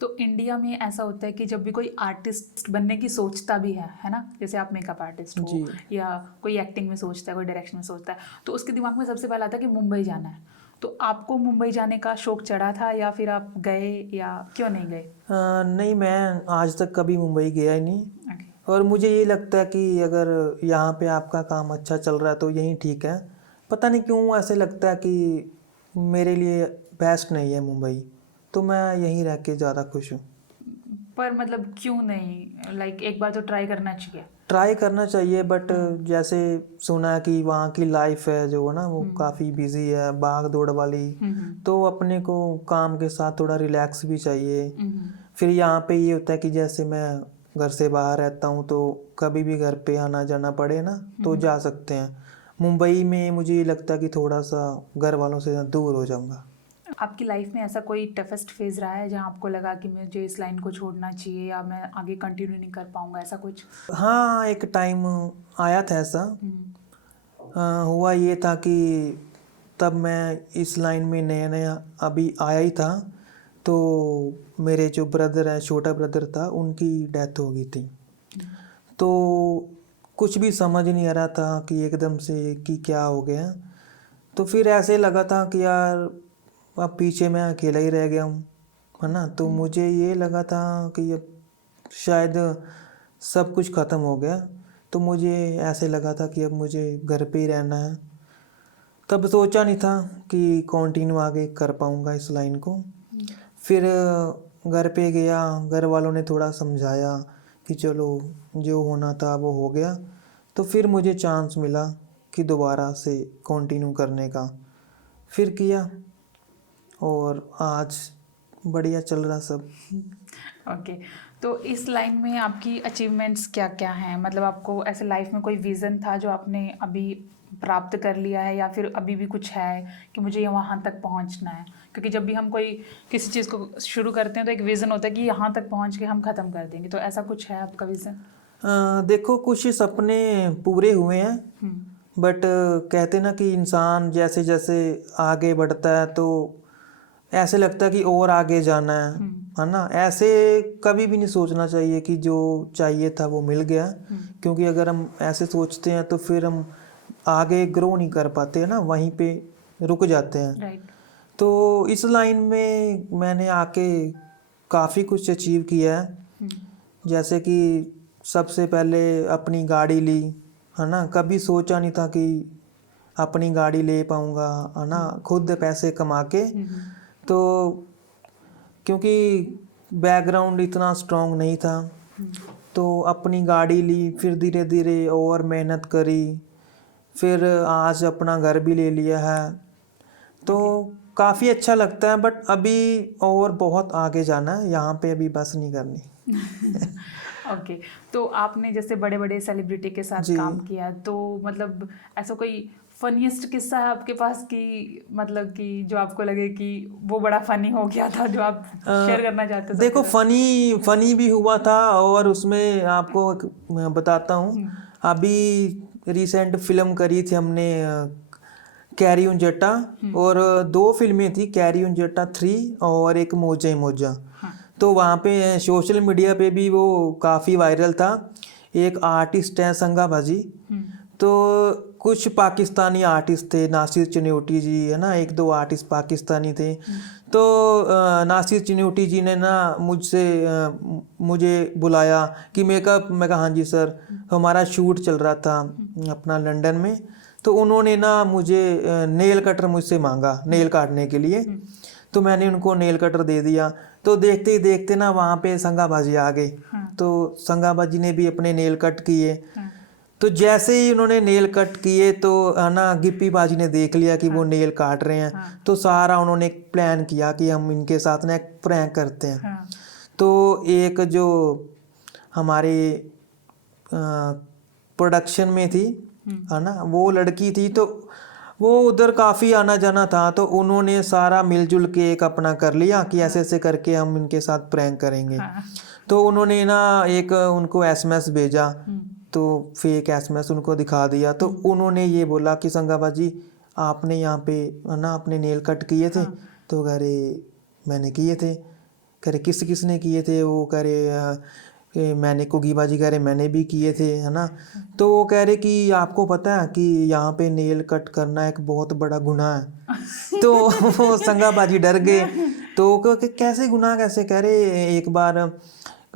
तो इंडिया में ऐसा होता है कि जब भी कोई आर्टिस्ट बनने की सोचता भी है ना, जैसे आप मेकअप आर्टिस्ट हो जी या कोई एक्टिंग में सोचता है, कोई डायरेक्शन में सोचता है, तो उसके दिमाग में सबसे पहले आता है कि मुंबई जाना है। तो आपको मुंबई जाने का शौक चढ़ा था या फिर आप गए, या क्यों नहीं गए? नहीं, मैं आज तक कभी मुंबई गया ही नहीं। ओके। और मुझे ये लगता है कि अगर यहाँ पे आपका काम अच्छा चल रहा है तो यहीं ठीक है। पता नहीं क्यों ऐसे लगता है कि मेरे लिए बेस्ट नहीं है मुंबई, तो मैं यहीं रह के ज़्यादा खुश हूँ। पर मतलब क्यों नहीं, लाइक एक बार तो ट्राई करना चाहिए। ट्राई करना चाहिए, बट जैसे सुना कि वहाँ की लाइफ है जो है ना वो काफ़ी बिजी है, भाग दौड़ वाली, तो अपने को काम के साथ थोड़ा रिलैक्स भी चाहिए। फिर यहाँ पे ये होता है कि जैसे मैं घर से बाहर रहता हूँ तो कभी भी घर पे आना जाना पड़े ना तो जा सकते हैं। मुंबई में मुझे ये लगता है कि थोड़ा सा घर वालों से दूर हो जाऊँगा। आपकी लाइफ में ऐसा कोई टफेस्ट फेज रहा है जहाँ आपको लगा कि मुझे इस लाइन को छोड़ना चाहिए या मैं आगे कंटिन्यू नहीं कर पाऊंगा, ऐसा कुछ? हाँ, एक टाइम आया था ऐसा। हुआ ये था कि तब मैं इस लाइन में नया नया अभी आया ही था, तो मेरे जो ब्रदर है, छोटा ब्रदर था, उनकी डेथ हो गई थी। तो कुछ भी समझ नहीं आ रहा था कि एकदम से कि क्या हो गया। तो फिर ऐसे लगा था कि यार अब पीछे मैं अकेला ही रह गया हूँ, है ना। तो मुझे ये लगा था कि अब शायद सब कुछ ख़त्म हो गया। तो मुझे ऐसे लगा था कि अब मुझे घर पे ही रहना है। तब सोचा नहीं था कि कंटिन्यू आगे कर पाऊँगा इस लाइन को। फिर घर पे गया, घर वालों ने थोड़ा समझाया कि चलो जो होना था वो हो गया। तो फिर मुझे चांस मिला कि दोबारा से कंटिन्यू करने का, फिर किया और आज बढ़िया चल रहा सब। ओके। तो इस लाइन में आपकी अचीवमेंट्स क्या क्या हैं? मतलब आपको ऐसे लाइफ में कोई विज़न था जो आपने अभी प्राप्त कर लिया है, या फिर अभी भी कुछ है कि मुझे यहाँ तक पहुँचना है? क्योंकि जब भी हम कोई किसी चीज़ को शुरू करते हैं तो एक विज़न होता है कि यहाँ तक पहुँच के हम ख़त्म कर देंगे, तो ऐसा कुछ है आपका विज़न? देखो, कुछ सपने पूरे हुए हैं, बट कहते ना कि इंसान जैसे जैसे आगे बढ़ता है तो ऐसे लगता है कि और आगे जाना है ना। ऐसे कभी भी नहीं सोचना चाहिए कि जो चाहिए था वो मिल गया, क्योंकि अगर हम ऐसे सोचते हैं तो फिर हम आगे ग्रो नहीं कर पाते हैं ना, वहीं पे रुक जाते हैं। राइट। तो इस लाइन में मैंने आके काफ़ी कुछ अचीव किया है। जैसे कि सबसे पहले अपनी गाड़ी ली, है ना। कभी सोचा नहीं था कि अपनी गाड़ी ले पाऊँगा, है ना, खुद पैसे कमा के। तो क्योंकि बैकग्राउंड इतना स्ट्रांग नहीं था, तो अपनी गाड़ी ली, फिर धीरे धीरे और मेहनत करी, फिर आज अपना घर भी ले लिया है। तो काफ़ी अच्छा लगता है, बट अभी और बहुत आगे जाना है, यहाँ पे अभी बस नहीं करनी। ओके। तो आपने जैसे बड़े बड़े सेलिब्रिटी के साथ जी। काम किया, तो मतलब ऐसा कोई फनीएस्ट किस्सा है आपके पास कि मतलब कि जो आपको लगे कि वो बड़ा फनी हो गया था, जो आप शेयर करना चाहते हो? देखो, फनी भी हुआ था, और उसमें आपको मैं बताता हूँ। अभी रिसेंट फिल्म करी थी हमने, कैरी ऑन जट्टा, और दो फिल्में थी, कैरी ऑन जट्टा 3 और एक मौजा ही मौजा। तो वहाँ पे सोशल मीडिया पे भी वो काफ़ी वायरल था। एक आर्टिस्ट है संगा भाजी, तो कुछ पाकिस्तानी आर्टिस्ट थे, नासिर चिन्योटी जी, है ना, एक दो आर्टिस्ट पाकिस्तानी थे। तो नासिर चिन्योटी जी ने ना मुझे बुलाया कि मेकअप, मैं कहा हाँ जी सर। हमारा शूट चल रहा था अपना लंदन में, तो उन्होंने ना मुझे नेल कटर मुझसे मांगा नेल काटने के लिए। तो मैंने उनको नेल कटर दे दिया। तो देखते ही देखते ना वहाँ पे संगा भाजी आ गए। तो संगा भाजी ने भी अपने नेल कट किए। तो जैसे ही उन्होंने नेल कट किए तो है ना, गिप्पी बाजी ने देख लिया कि वो नेल काट रहे हैं। तो सारा उन्होंने एक प्लान किया कि हम इनके साथ ना एक प्रैंक करते हैं। तो एक जो हमारे प्रोडक्शन में थी, है ना, वो लड़की थी, तो वो उधर काफ़ी आना जाना था, तो उन्होंने सारा मिलजुल के एक अपना कर लिया कि ऐसे ऐसे करके हम इनके साथ प्रैंक करेंगे। तो उन्होंने ना एक उनको एसएमएस भेजा, तो फेक एसएमएस उनको दिखा दिया। तो उन्होंने ये बोला कि संगा बाजी आपने यहाँ पे है ना अपने नेल कट किए थे? तो कह रहे मैंने किए थे। कह रहे किस किस ने किए थे? वो कह रहे मैंने, कुगी बाजी कह रहे मैंने भी किए थे, है ना। तो वो कह रहे कि आपको पता है कि यहाँ पे नेल कट करना एक बहुत बड़ा गुनाह है। तो वो संगा बाजी डर गए। तो कैसे गुनाह, कैसे? कह रहे एक बार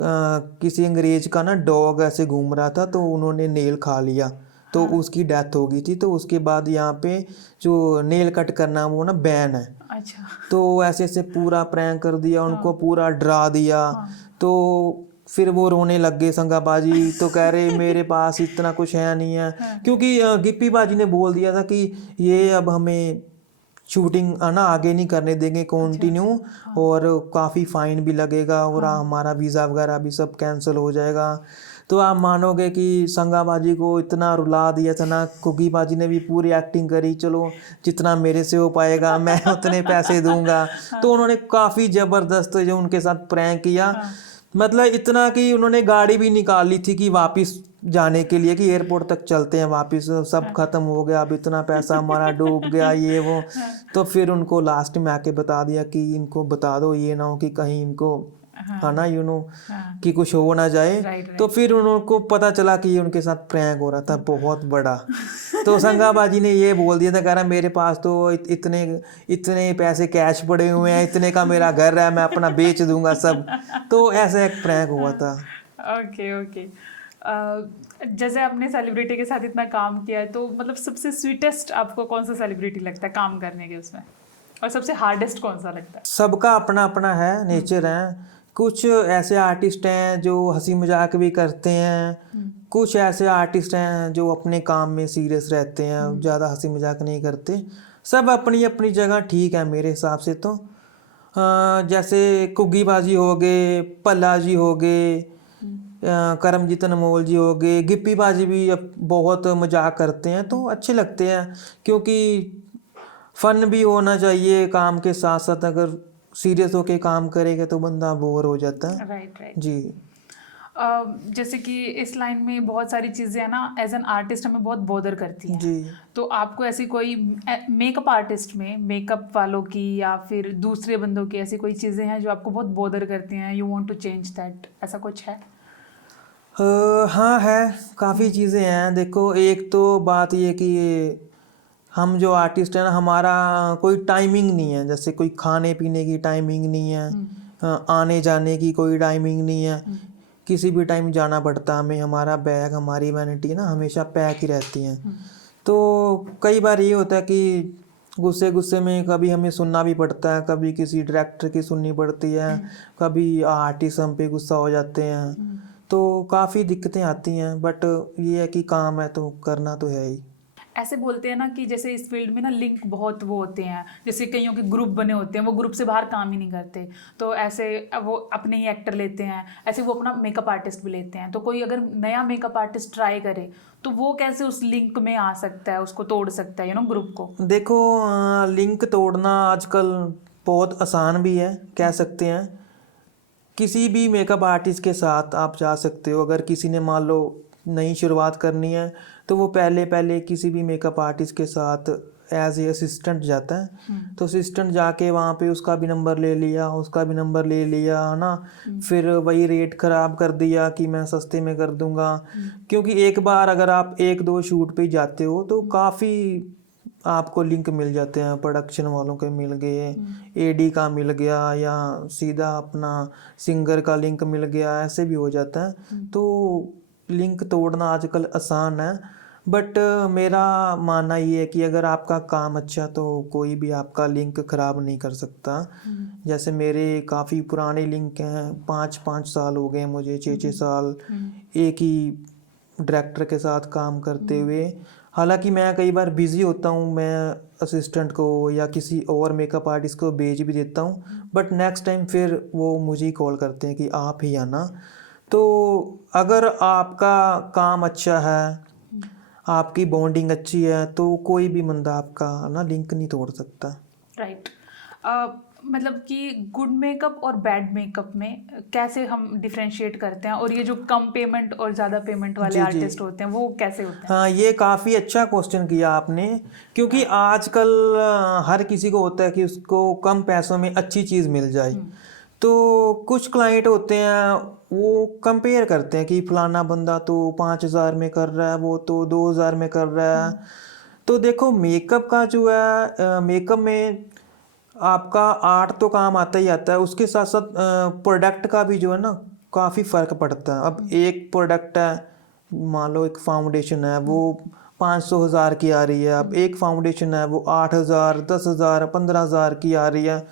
किसी अंग्रेज का ना डॉग ऐसे घूम रहा था, तो उन्होंने नेल खा लिया, तो उसकी डेथ हो गई थी। तो उसके बाद यहाँ पे जो नेल कट करना वो ना बैन है। अच्छा। तो ऐसे ऐसे पूरा प्रैंक कर दिया, उनको पूरा डरा दिया। तो फिर वो रोने लग गए संगा बाजी, तो कह रहे मेरे पास इतना कुछ है नहीं है, क्योंकि गिप्पी बाजी ने बोल दिया था कि ये अब हमें शूटिंग ना आगे नहीं करने देंगे कंटिन्यू, और काफ़ी फाइन भी लगेगा, और हमारा वीज़ा वगैरह भी सब कैंसिल हो जाएगा। तो आप मानोगे कि संगा बाजी को इतना रुला दिया था ना, कुकी बाजी ने भी पूरी एक्टिंग करी, चलो जितना मेरे से हो पाएगा मैं उतने पैसे दूंगा। तो उन्होंने काफ़ी ज़बरदस्त जो उनके साथ प्रैंक किया, मतलब इतना कि उन्होंने गाड़ी भी निकाल ली थी कि वापस जाने के लिए, कि एयरपोर्ट तक चलते हैं वापस, सब खत्म हो गया, अब इतना पैसा हमारा डूब गया ये वो। तो फिर उनको लास्ट में आके बता दिया कि इनको बता दो, ये ना हो कि कहीं इनको है ना कि कुछ हो ना जाए। तो फिर उनको पता चला कि ये उनके साथ प्रैंक हो रहा था बहुत बड़ा। तो संगा बाजी ने ये बोल दिया था, कह रहा मेरे पास तो इतने पैसे कैश पड़े हुए हैं, इतने का मेरा घर है, मैं अपना बेच दूंगा सब। तो ऐसा एक प्रैंक हुआ था। Okay okay. जैसे आपने सेलिब्रिटी के साथ इतना काम किया है, तो मतलब सबसे स्वीटेस्ट आपको कौन सा सेलिब्रिटी लगता है काम करने के उसमें, और सबसे हार्डेस्ट कौन सा लगता है? सबका अपना अपना है नेचर है। कुछ ऐसे आर्टिस्ट हैं जो हंसी मजाक भी करते हैं, कुछ ऐसे आर्टिस्ट हैं जो अपने काम में सीरियस रहते हैं, ज़्यादा हंसी मजाक नहीं करते। सब अपनी अपनी जगह ठीक है मेरे हिसाब से। तो जैसे कुग्गी बाजी हो गए, पल्ला जी हो गए, करमजीत अनमोल जी हो गए, गिप्पी बाजी भी अब बहुत मजाक करते हैं, तो अच्छे लगते हैं, क्योंकि फन भी होना चाहिए काम के साथ साथ। अगर सीरियस होके काम करेगा तो बंदा बोर हो जाता है। राइट राइट जी। जैसे कि इस लाइन में बहुत सारी चीज़ें हैं ना, एज एन आर्टिस्ट हमें बहुत बॉदर करती हैं। जी। तो आपको ऐसी कोई मेकअप आर्टिस्ट में मेकअप वालों की या फिर दूसरे बंदों की ऐसी कोई चीज़ें हैं जो आपको बहुत बॉदर करती हैं, you want to change that, ऐसा कुछ है? हाँ है, काफ़ी चीज़ें हैं। देखो, एक तो बात ये कि हम जो आर्टिस्ट हैं ना, हमारा कोई टाइमिंग नहीं है। जैसे कोई खाने पीने की टाइमिंग नहीं है, आने जाने की कोई टाइमिंग नहीं है, किसी भी टाइम जाना पड़ता है हमें। हमारा बैग, हमारी वैनिटी ना हमेशा पैक ही रहती हैं। तो कई बार ये होता है कि गुस्से गुस्से में कभी हमें सुनना भी पड़ता है, कभी किसी डायरेक्टर की सुननी पड़ती है, कभी आर्टिस्ट हम पे गुस्सा हो जाते हैं। तो काफ़ी दिक्कतें आती हैं, बट ये है कि काम है तो करना तो है ही। ऐसे बोलते हैं ना कि जैसे इस फील्ड में ना लिंक बहुत वो होते हैं, जैसे कईयों के ग्रुप बने होते हैं, वो ग्रुप से बाहर काम ही नहीं करते, तो ऐसे वो अपने ही एक्टर लेते हैं, ऐसे वो अपना मेकअप आर्टिस्ट भी लेते हैं। तो कोई अगर नया मेकअप आर्टिस्ट ट्राई करे तो वो कैसे उस लिंक में आ सकता है, उसको तोड़ सकता है ग्रुप को? देखो, लिंक तोड़ना आजकल बहुत आसान भी है, कह सकते हैं। किसी भी मेकअप आर्टिस्ट के साथ आप जा सकते हो। अगर किसी ने मान लो नई शुरुआत करनी है, तो वो पहले पहले किसी भी मेकअप आर्टिस्ट के साथ एज ए असिस्टेंट जाता है। तो असिस्टेंट जाके वहाँ पे उसका भी नंबर ले लिया, उसका भी नंबर ले लिया, है ना। फिर वही रेट ख़राब कर दिया कि मैं सस्ते में कर दूंगा। क्योंकि एक बार अगर आप 1-2 शूट पे जाते हो तो काफ़ी आपको लिंक मिल जाते हैं। प्रोडक्शन वालों के मिल गए, एडी का मिल गया, या सीधा अपना सिंगर का लिंक मिल गया, ऐसे भी हो जाता है। तो लिंक तोड़ना आजकल आसान है, बट मेरा मानना ये है कि अगर आपका काम अच्छा तो कोई भी आपका लिंक ख़राब नहीं कर सकता। जैसे मेरे काफ़ी पुराने लिंक हैं, 5-5 साल हो गए मुझे, 6-6 साल एक ही डायरेक्टर के साथ काम करते हुए। हालांकि मैं कई बार बिज़ी होता हूँ, मैं असिस्टेंट को या किसी और मेकअप आर्टिस्ट को भेज भी देता हूँ, बट नेक्स्ट टाइम फिर वो मुझे ही कॉल करते हैं कि आप ही आना। तो अगर आपका काम अच्छा है, आपकी बॉन्डिंग अच्छी है, तो कोई भी बंदा आपका ना लिंक नहीं तोड़ सकता। राइट। मतलब कि गुड मेकअप और बैड मेकअप में कैसे हम डिफरेंशिएट करते हैं, और ये जो कम पेमेंट और ज़्यादा पेमेंट वाले आर्टिस्ट होते हैं वो कैसे होते हैं? हाँ, ये काफ़ी अच्छा क्वेश्चन किया आपने, क्योंकि आजकल हर किसी को होता है कि उसको कम पैसों में अच्छी चीज़ मिल जाए। तो कुछ क्लाइंट होते हैं वो कंपेयर करते हैं कि फलाना बंदा तो 5,000 में कर रहा है, वो तो 2,000 में कर रहा है। तो देखो, मेकअप का जो है, मेकअप में आपका आर्ट तो काम आता ही आता है, उसके साथ साथ प्रोडक्ट का भी जो है ना काफ़ी फ़र्क पड़ता है। अब एक प्रोडक्ट है, मान लो एक फाउंडेशन है, वो 500,000 की आ रही है। अब एक फाउंडेशन है वो 8,000, 10,000, 15,000 की आ रही है।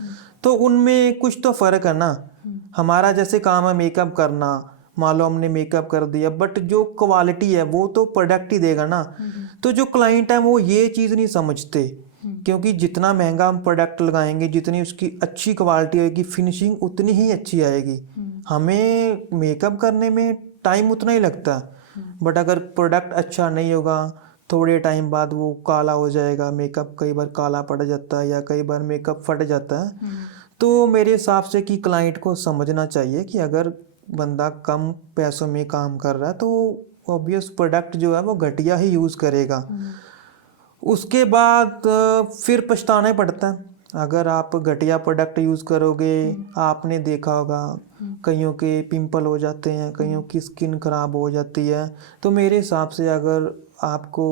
तो उनमें कुछ तो फ़र्क है ना। हमारा जैसे काम है मेकअप करना, मान लो हमने मेकअप कर दिया, बट जो क्वालिटी है वो तो प्रोडक्ट ही देगा ना। तो जो क्लाइंट है वो ये चीज़ नहीं समझते, क्योंकि जितना महंगा हम प्रोडक्ट लगाएंगे, जितनी उसकी अच्छी क्वालिटी होगी, फिनिशिंग उतनी ही अच्छी आएगी। हमें मेकअप करने में टाइम उतना ही लगता है, बट अगर प्रोडक्ट अच्छा नहीं होगा, थोड़े टाइम बाद वो काला हो जाएगा। मेकअप कई बार काला पड़ जाता है या कई बार मेकअप फट जाता है। तो मेरे हिसाब से कि क्लाइंट को समझना चाहिए कि अगर बंदा कम पैसों में काम कर रहा है तो ऑब्वियस प्रोडक्ट जो है वो घटिया ही यूज़ करेगा। उसके बाद फिर पछताना ही पड़ता है अगर आप घटिया प्रोडक्ट यूज़ करोगे। आपने देखा होगा कईयों के पिंपल हो जाते हैं, कईयों की स्किन खराब हो जाती है। तो मेरे हिसाब से अगर आपको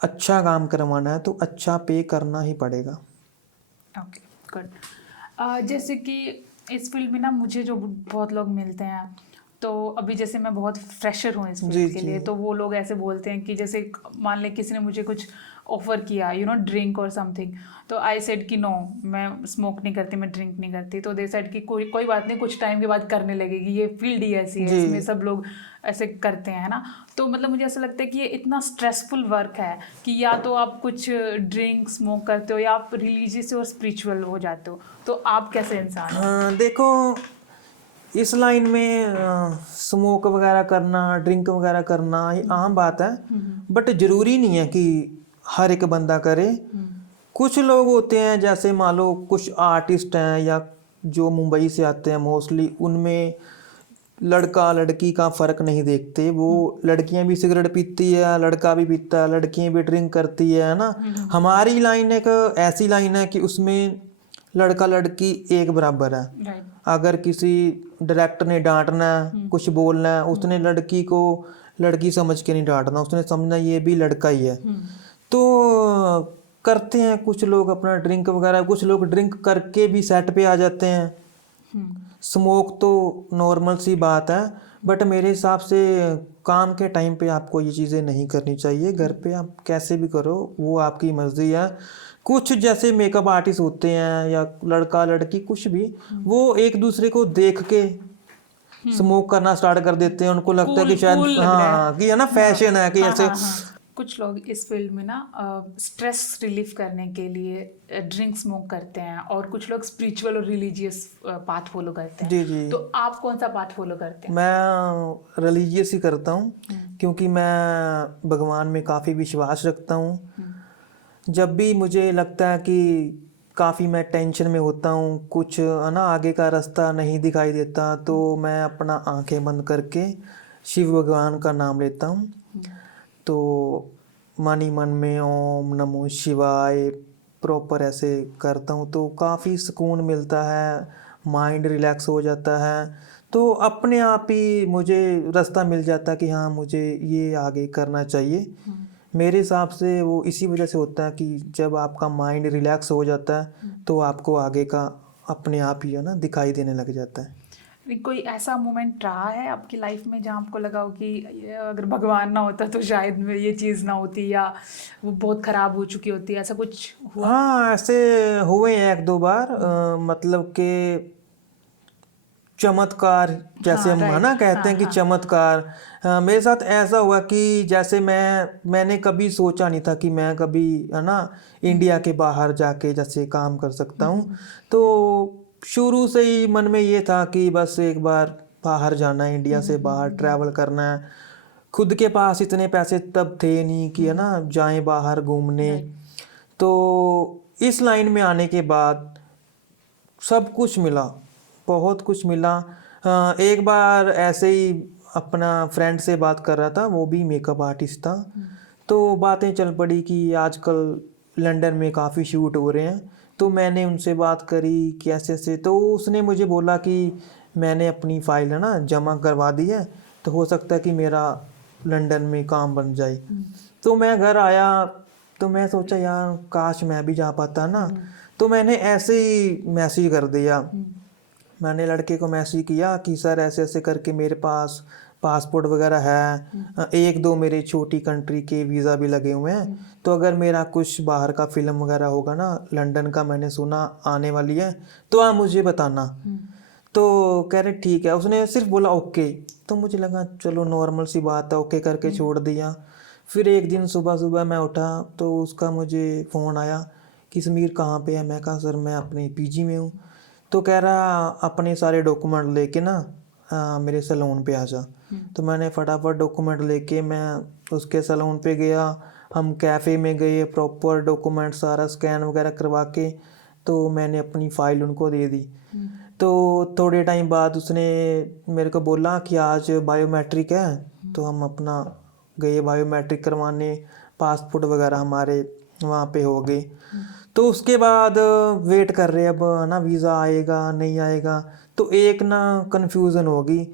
अच्छा काम करवाना है तो अच्छा पे करना ही पड़ेगा। Okay, good. जैसे कि इस फील्ड में ना मुझे जो बहुत लोग मिलते हैं, तो अभी जैसे मैं बहुत फ्रेशर हूँ इस जी, फील्ड के जी। लिए, तो वो लोग ऐसे बोलते हैं कि जैसे मान ले किसी ने मुझे कुछ ऑफर किया, ड्रिंक और समथिंग, तो आई सेड कि नो, मैं स्मोक नहीं करती, मैं ड्रिंक नहीं करती। तो दे सेड कि कोई कोई बात नहीं, कुछ टाइम के बाद करने लगेगी, ये फील्ड ही ऐसी है, जी। इसमें सब लोग ऐसे करते हैं, है ना। तो मतलब मुझे ऐसा लगता है कि ये इतना स्ट्रेसफुल वर्क है कि या तो आप कुछ ड्रिंक स्मोक करते हो या आप रिलीजियस और स्पिरिचुअल हो जाते हो। तो आप कैसे इंसान हो? हाँ, देखो इस लाइन में स्मोक वगैरह करना, ड्रिंक वगैरह करना ये आम बात है, बट ज़रूरी नहीं है कि हर एक बंदा करे। कुछ लोग होते हैं, जैसे मान लो कुछ आर्टिस्ट हैं या जो मुंबई से आते हैं मोस्टली, उनमें लड़का लड़की का फ़र्क नहीं देखते। वो लड़कियां भी सिगरेट पीती है, लड़का भी पीता है, लड़कियां भी ड्रिंक करती है ना। हमारी लाइन एक ऐसी लाइन है कि उसमें लड़का लड़की एक बराबर है। राइट। अगर किसी डायरेक्टर ने डांटना है, कुछ बोलना है, उसने लड़की को लड़की समझ के नहीं डांटना, उसने समझना ये भी लड़का ही है। तो करते हैं कुछ लोग अपना ड्रिंक वगैरह, कुछ लोग ड्रिंक करके भी सेट पे आ जाते हैं। स्मोक तो नॉर्मल सी बात है, बट मेरे हिसाब से काम के टाइम पे आपको ये चीज़ें नहीं करनी चाहिए। घर पे आप कैसे भी करो, वो आपकी मर्जी है। कुछ जैसे मेकअप आर्टिस्ट होते हैं या लड़का लड़की कुछ भी, वो एक दूसरे को देख के स्मोक करना स्टार्ट कर देते हैं। उनको लगता है कि शायद cool लग रहा है। हाँ कि है ना, फैशन है कि हाँ, ऐसे। हाँ, हाँ। कुछ लोग इस फील्ड में ना स्ट्रेस रिलीफ करने के लिए ड्रिंक स्मोक करते हैं, और कुछ लोग स्पिरिचुअल और रिलीजियस पाथ फॉलो करते हैं। जी, जी। तो आप कौन सा पाथ फॉलो करते हैं? मैं रिलीजियस ही करता हूँ, क्योंकि मैं भगवान में काफ़ी विश्वास रखता हूँ। जब भी मुझे लगता है कि काफ़ी मैं टेंशन में होता हूँ, कुछ है ना आगे का रास्ता नहीं दिखाई देता, तो मैं अपना आंखें बंद करके शिव भगवान का नाम लेता हूँ। तो मन ही मन में ओम नमो शिवाय प्रॉपर ऐसे करता हूँ, तो काफ़ी सुकून मिलता है, माइंड रिलैक्स हो जाता है। तो अपने आप ही मुझे रास्ता मिल जाता है कि हाँ मुझे ये आगे करना चाहिए। मेरे हिसाब से वो इसी वजह से होता है कि जब आपका माइंड रिलैक्स हो जाता है तो आपको आगे का अपने आप ही है ना दिखाई देने लग जाता है। कोई ऐसा मोमेंट रहा है आपकी लाइफ में जहाँ आपको लगा हो कि ये अगर भगवान ना होता तो शायद ये चीज़ ना होती, या वो बहुत ख़राब हो चुकी होती, ऐसा कुछ हुआ? हाँ, ऐसे हुए हैं एक दो बार। मतलब कि चमत्कार जैसे हम है ना कहते हैं कि चमत्कार। मेरे साथ ऐसा हुआ कि जैसे मैंने कभी सोचा नहीं था कि मैं कभी है ना इंडिया के बाहर जाके जैसे काम कर सकता हूँ। तो शुरू से ही मन में ये था कि बस एक बार बाहर जाना है, इंडिया से बाहर ट्रैवल करना है। खुद के पास इतने पैसे तब थे नहीं कि है ना जाएं बाहर घूमने। तो इस लाइन में आने के बाद सब कुछ मिला, बहुत कुछ मिला। एक बार ऐसे ही अपना फ्रेंड से बात कर रहा था, वो भी मेकअप आर्टिस्ट था। तो बातें चल पड़ी कि आजकल लंदन में काफ़ी शूट हो रहे हैं। तो मैंने उनसे बात करी कि ऐसे ऐसे, तो उसने मुझे बोला कि मैंने अपनी फ़ाइल है ना जमा करवा दी है, तो हो सकता है कि मेरा लंदन में काम बन जाए। तो मैं घर आया तो मैं सोचा यार काश मैं भी जा पाता ना। तो मैंने ऐसे ही मैसेज कर दिया, मैंने लड़के को मैसेज किया कि सर ऐसे ऐसे करके मेरे पास पासपोर्ट वगैरह है, एक दो मेरे छोटी कंट्री के वीज़ा भी लगे हुए हैं, तो अगर मेरा कुछ बाहर का फिल्म वगैरह होगा ना, लंदन का मैंने सुना आने वाली है, तो आप मुझे बताना। तो कह रहे ठीक है, उसने सिर्फ बोला ओके। तो मुझे लगा चलो नॉर्मल सी बात है, ओके करके छोड़ दिया। फिर एक दिन सुबह सुबह मैं उठा तो उसका मुझे फ़ोन आया कि समीर कहाँ पे है। मैं कहा सर मैं अपने पीजी में हूँ। तो कह रहा अपने सारे डॉक्यूमेंट लेके ना मेरे सैलून पे आ जा। तो मैंने फटाफट डॉक्यूमेंट लेके मैं उसके सैलून पे गया। हम कैफ़े में गए, प्रॉपर डॉक्यूमेंट सारा स्कैन वगैरह करवा के तो मैंने अपनी फ़ाइल उनको दे दी। तो थोड़े टाइम बाद उसने मेरे को बोला कि आज बायोमेट्रिक है। तो हम अपना गए बायोमेट्रिक करवाने, पासपोर्ट वगैरह हमारे वहाँ पे हो गए। तो उसके बाद वेट कर रहे अब है ना, वीज़ा आएगा नहीं आएगा। तो एक ना कन्फ्यूज़न होगी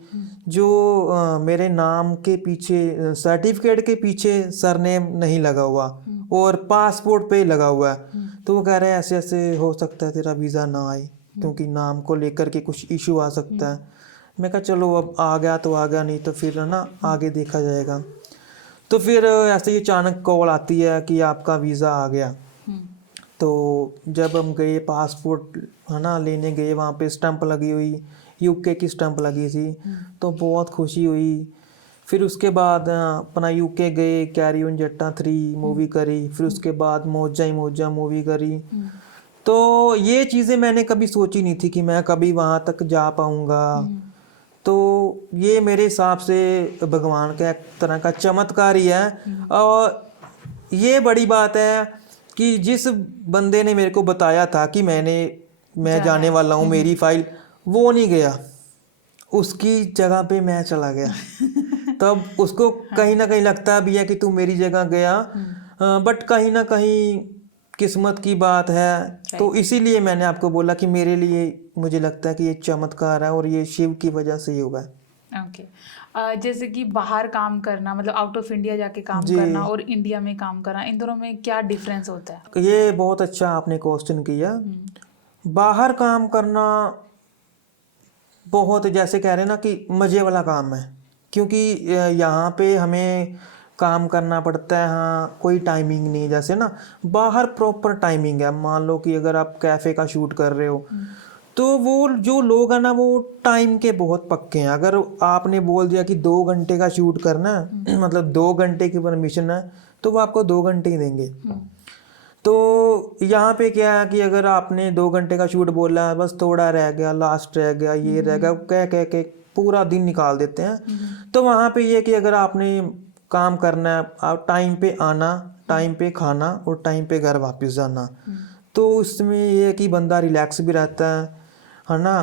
जो मेरे नाम के पीछे सर्टिफिकेट के पीछे सरनेम नहीं लगा हुआ और पासपोर्ट पे लगा हुआ है। तो वो कह रहे हैं ऐसे ऐसे हो सकता है तेरा वीज़ा ना आए क्योंकि नाम को लेकर के कुछ इशू आ सकता है। मैं कहा चलो अब आ गया तो आ गया, नहीं तो फिर है ना आगे देखा जाएगा। तो फिर ऐसे ही अचानक कॉल आती है कि आपका वीज़ा आ गया। तो जब हम गए पासपोर्ट है ना लेने गए, वहाँ पे स्टैंप लगी हुई यूके की स्टैंप लगी थी। तो बहुत खुशी हुई। फिर उसके बाद अपना यूके गए, कैरी ऑन जट्टा 3 मूवी करी। फिर उसके बाद मौजा ही मौजा मूवी करी। तो ये चीज़ें मैंने कभी सोची नहीं थी कि मैं कभी वहाँ तक जा पाऊँगा। तो ये मेरे हिसाब से भगवान का एक तरह का चमत्कार ही है। और ये बड़ी बात है कि जिस बंदे ने मेरे को बताया था कि मैं जाने वाला हूँ, मेरी फाइल, वो नहीं गया, उसकी जगह पे मैं चला गया। तब उसको कहीं ना कहीं लगता भी है कि तू मेरी जगह गया, बट कहीं ना कहीं किस्मत की बात है। तो इसीलिए मैंने आपको बोला कि मेरे लिए मुझे लगता है कि ये चमत्कार है और ये शिव की वजह से ही हुआ है। ओके। जैसे कि बाहर काम करना, मतलब आउट ऑफ इंडिया जाके काम जी। करना और इंडिया में काम करना, इन दोनों में क्या डिफरेंस होता है? ये बहुत अच्छा आपने क्वेश्चन किया। बाहर काम करना बहुत, जैसे कह रहे हैं ना कि मज़े वाला काम है, क्योंकि यहाँ पे हमें काम करना पड़ता है। हाँ, कोई टाइमिंग नहीं, जैसे ना बाहर प्रॉपर टाइमिंग है। मान लो कि अगर आप कैफ़े का शूट कर रहे हो तो वो जो लोग हैं ना वो टाइम के बहुत पक्के हैं। अगर आपने बोल दिया कि 2 घंटे का शूट करना है मतलब 2 घंटे की परमिशन है तो वो आपको 2 घंटे ही देंगे। तो यहाँ पे क्या है कि अगर आपने 2 घंटे का शूट बोला है, बस थोड़ा रह गया, लास्ट रह गया, ये रह गया, कह कह के पूरा दिन निकाल देते हैं। तो वहाँ पे ये कि अगर आपने काम करना है, आप टाइम पे आना, टाइम पे खाना और टाइम पे घर वापस जाना, तो इसमें ये है कि बंदा रिलैक्स भी रहता है ना,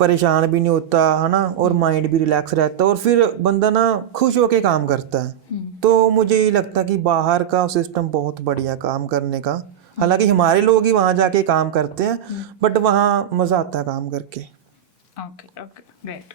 परेशान भी नहीं होता है ना, और माइंड भी रिलैक्स रहता है और फिर बंदा ना खुश होके काम करता है। तो मुझे ये लगता है कि बाहर का सिस्टम बहुत बढ़िया काम करने का। हालांकि हमारे लोग ही वहाँ जाके काम करते हैं, बट वहाँ मज़ा आता है काम करके। Okay okay, great.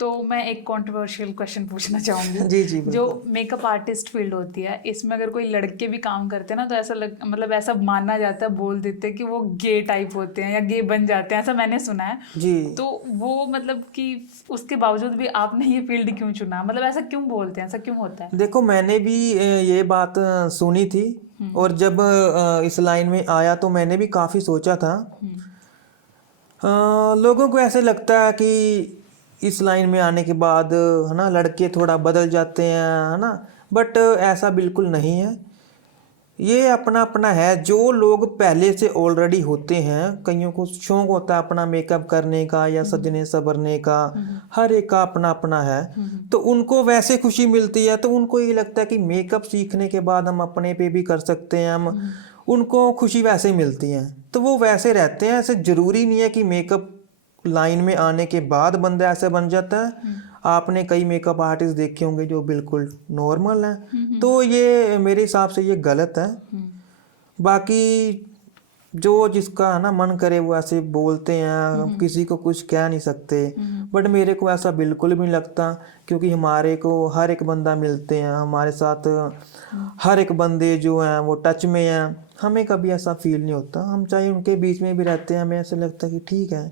तो मैं एक कंट्रोवर्शियल क्वेश्चन पूछना चाहूँगी। जी जी जो मेकअप आर्टिस्ट फील्ड होती है, इसमें अगर कोई लड़के भी काम करते हैं ना तो ऐसा मतलब ऐसा माना जाता है, बोल देते हैं कि वो गे टाइप होते हैं या गे बन जाते हैं, ऐसा मैंने सुना है जी। तो वो मतलब कि उसके बावजूद भी आपने ये फील्ड क्यों चुना? मतलब ऐसा क्यों बोलते हैं, ऐसा क्यों होता है? देखो मैंने भी ये बात सुनी थी और जब इस लाइन में आया तो मैंने भी काफ़ी सोचा था। लोगों को ऐसे लगता है कि इस लाइन में आने के बाद है ना लड़के थोड़ा बदल जाते हैं, है ना, बट ऐसा बिल्कुल नहीं है। ये अपना अपना है। जो लोग पहले से ऑलरेडी होते हैं, कईयों को शौक होता है अपना मेकअप करने का या सजने संवरने का, हर एक का अपना अपना है। तो उनको वैसे खुशी मिलती है, तो उनको ये लगता है कि मेकअप सीखने के बाद हम अपने पे भी कर सकते हैं, हम उनको खुशी वैसे मिलती है तो वो वैसे रहते हैं। ऐसे ज़रूरी नहीं है कि मेकअप लाइन में आने के बाद बंदा ऐसे बन जाता है। आपने कई मेकअप आर्टिस्ट देखे होंगे जो बिल्कुल नॉर्मल हैं, तो ये मेरे हिसाब से ये गलत है। बाकी जो जिसका है ना मन करे वो ऐसे बोलते हैं, हम किसी को कुछ कह नहीं सकते, बट मेरे को ऐसा बिल्कुल भी नहीं लगता, क्योंकि हमारे को हर एक बंदा मिलते हैं हमारे साथ, हर एक बंदे जो हैं वो टच में हैं, हमें कभी ऐसा फील नहीं होता। हम चाहे उनके बीच में भी रहते हैं, हमें ऐसा लगता है कि ठीक है,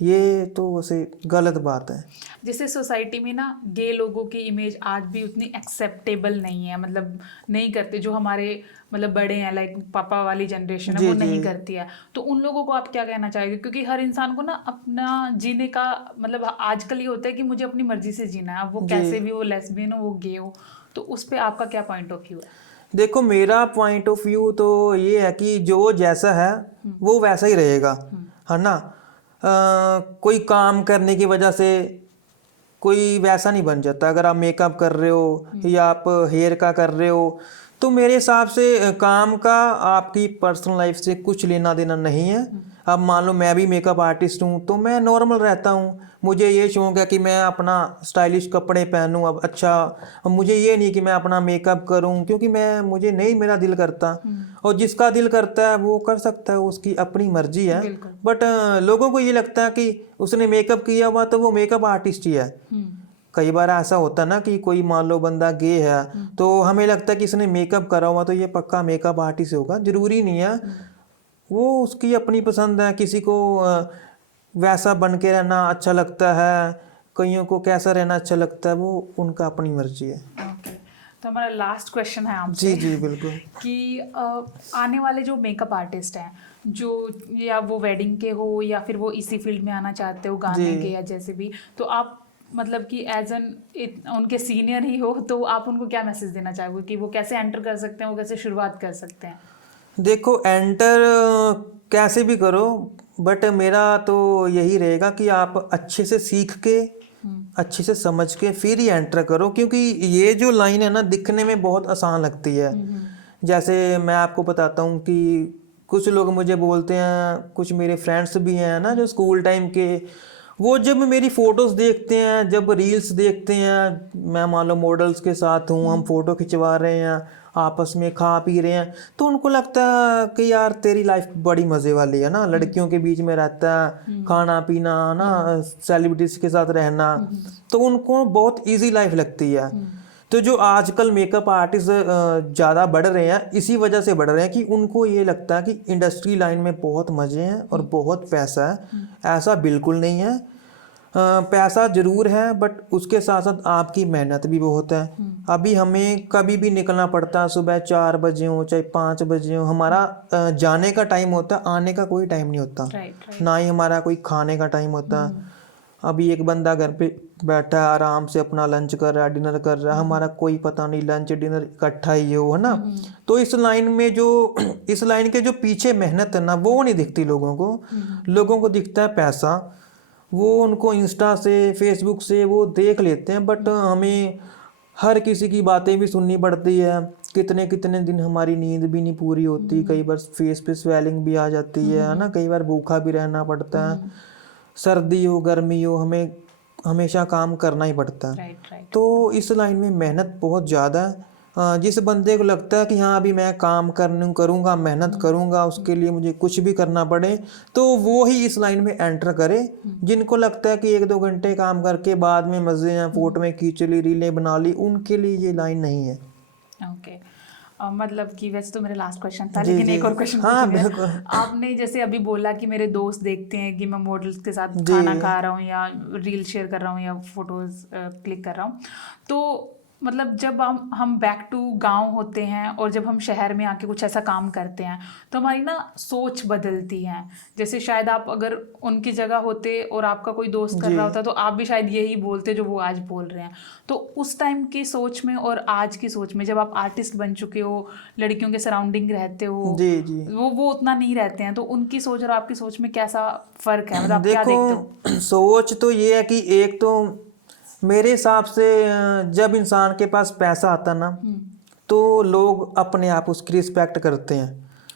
ये तो वैसे गलत बात है। जैसे सोसाइटी में ना गे लोगों की इमेज आज भी उतनी एक्सेप्टेबल नहीं है, मतलब नहीं करते, जो हमारे मतलब बड़े हैं लाइक पापा वाली जनरेशन है जी वो जी नहीं करती है। तो उन लोगों को आप क्या कहना चाहेंगे, क्योंकि हर इंसान को ना अपना जीने का मतलब आजकल ये होता है कि मुझे अपनी मर्जी से जीना है, अब वो जी। कैसे भी, वो लेस्बियन हो वो गे हो, तो उस पर आपका क्या पॉइंट ऑफ व्यू है? देखो मेरा पॉइंट ऑफ व्यू तो ये है कि जो जैसा है वो वैसा ही रहेगा, है ना। कोई काम करने की वजह से कोई वैसा नहीं बन जाता। अगर आप मेकअप कर रहे हो या आप हेयर का कर रहे हो, तो मेरे हिसाब से काम का आपकी पर्सनल लाइफ से कुछ लेना देना नहीं है। अब मान लो मैं भी मेकअप आर्टिस्ट हूँ तो मैं नॉर्मल रहता हूँ, मुझे ये शौक है कि मैं अपना स्टाइलिश कपड़े पहनूँ। अब अच्छा, अब मुझे ये नहीं कि मैं अपना मेकअप करूँ, क्योंकि मुझे नहीं, मेरा दिल करता। और जिसका दिल करता है वो कर सकता है, उसकी अपनी मर्जी है। बिल्कुल। बट लोगों को ये लगता है कि उसने मेकअप किया हुआ तो वो मेकअप आर्टिस्ट ही है। कई बार ऐसा होता है ना कि कोई मान लो बंदा गे है तो हमें लगता है कि इसने मेकअप करा हुआ तो ये पक्का मेकअप आर्टिस्ट होगा। जरूरी नहीं है, वो उसकी अपनी पसंद है। किसी को वैसा बन के रहना अच्छा लगता है, कईयों को कैसा रहना अच्छा लगता है, वो उनका अपनी मर्जी है। ओके, तो हमारा लास्ट क्वेश्चन है जी आपसे जी बिल्कुल। कि आने वाले जो मेकअप आर्टिस्ट हैं, जो या वो वेडिंग के हो या फिर वो इसी फील्ड में आना चाहते हो गाने जी। के या जैसे भी, तो आप मतलब कि एज एन उनके सीनियर ही हो, तो आप उनको क्या मैसेज देना चाहोगे कि वो कैसे एंटर कर सकते हैं, वो कैसे शुरुआत कर सकते हैं? देखो एंटर कैसे भी करो, बट मेरा तो यही रहेगा कि आप अच्छे से सीख के अच्छे से समझ के फिर ही एंटर करो, क्योंकि ये जो लाइन है ना दिखने में बहुत आसान लगती है। जैसे मैं आपको बताता हूँ कि कुछ लोग मुझे बोलते हैं, कुछ मेरे फ्रेंड्स भी हैं ना जो स्कूल टाइम के, वो जब मेरी फोटोज़ देखते हैं, जब रील्स देखते हैं, मैं मान लो मॉडल्स के साथ हूँ, हम फोटो खिंचवा रहे हैं, आपस में खा पी रहे हैं, तो उनको लगता है कि यार तेरी लाइफ बड़ी मज़े वाली है ना, लड़कियों के बीच में रहता है, खाना पीना ना, सेलिब्रिटीज के साथ रहना, तो उनको बहुत इजी लाइफ लगती है। तो जो आजकल मेकअप आर्टिस्ट ज़्यादा बढ़ रहे हैं, इसी वजह से बढ़ रहे हैं कि उनको ये लगता है कि इंडस्ट्री लाइन में बहुत मज़े हैं और बहुत पैसा है। ऐसा बिल्कुल नहीं है। पैसा ज़रूर है बट उसके साथ साथ आपकी मेहनत भी बहुत है। अभी हमें कभी भी निकलना पड़ता है, सुबह 4 बजे हो चाहे 5 बजे हो, हमारा जाने का टाइम होता है, आने का कोई टाइम नहीं होता। राइट। ना ही हमारा कोई खाने का टाइम होता है। अभी एक बंदा घर पे बैठा है, आराम से अपना लंच कर रहा है, डिनर कर रहा है, हमारा कोई पता नहीं, लंच डिनर इकट्ठा ही हो, है ना। तो इस लाइन में जो इस लाइन के जो पीछे मेहनत है ना, वो नहीं दिखती लोगों को। लोगों को दिखता है पैसा, वो उनको इंस्टा से फेसबुक से वो देख लेते हैं, बट हमें हर किसी की बातें भी सुननी पड़ती है। कितने कितने दिन हमारी नींद भी नहीं पूरी होती, कई बार फेस पे स्वेलिंग भी आ जाती है ना, कई बार भूखा भी रहना पड़ता है। सर्दी हो गर्मी हो, हमें हमेशा काम करना ही पड़ता है। राइट। तो इस लाइन में मेहनत बहुत ज़्यादा है। जिस बंदे को लगता है कि हाँ अभी मैं काम करूँगा, मेहनत करूँगा, उसके लिए मुझे कुछ भी करना पड़े, तो वो ही इस लाइन में एंटर करे। जिनको लगता है कि 1-2 घंटे काम करके बाद में मज़े हैं, फोटो में खींच ली, रीलें बना ली, उनके लिए ये लाइन नहीं है। ओके, मतलब कि वैसे तो मेरा लास्ट क्वेश्चन था, जी लेकिन जी एक और क्वेश्चन हाँ पूछूंगी। बिल्कुल। आपने जैसे अभी बोला कि मेरे दोस्त देखते हैं कि मैं मॉडल्स के साथ जी खाना खा रहा हूँ या रील शेयर कर रहा हूँ या फोटोज क्लिक कर रहा हूँ, तो मतलब जब हम बैक टू गांव होते हैं और जब हम शहर में आके कुछ ऐसा काम करते हैं तो हमारी ना सोच बदलती है। जैसे शायद आप अगर उनकी जगह होते और आपका कोई दोस्त कर जी रहा होता तो आप भी शायद यही बोलते जो वो आज बोल रहे हैं। तो उस टाइम की सोच में और आज की सोच में, जब आप आर्टिस्ट बन चुके हो, लड़कियों के सराउंडिंग रहते हो, जी जी वो उतना नहीं रहते हैं, तो उनकी सोच और आपकी सोच में कैसा फर्क है, मतलब आप क्या देखते हो? देखो सोच तो ये है कि एक तो मेरे हिसाब से जब इंसान के पास पैसा आता ना तो लोग अपने आप उसकी रिस्पेक्ट करते हैं।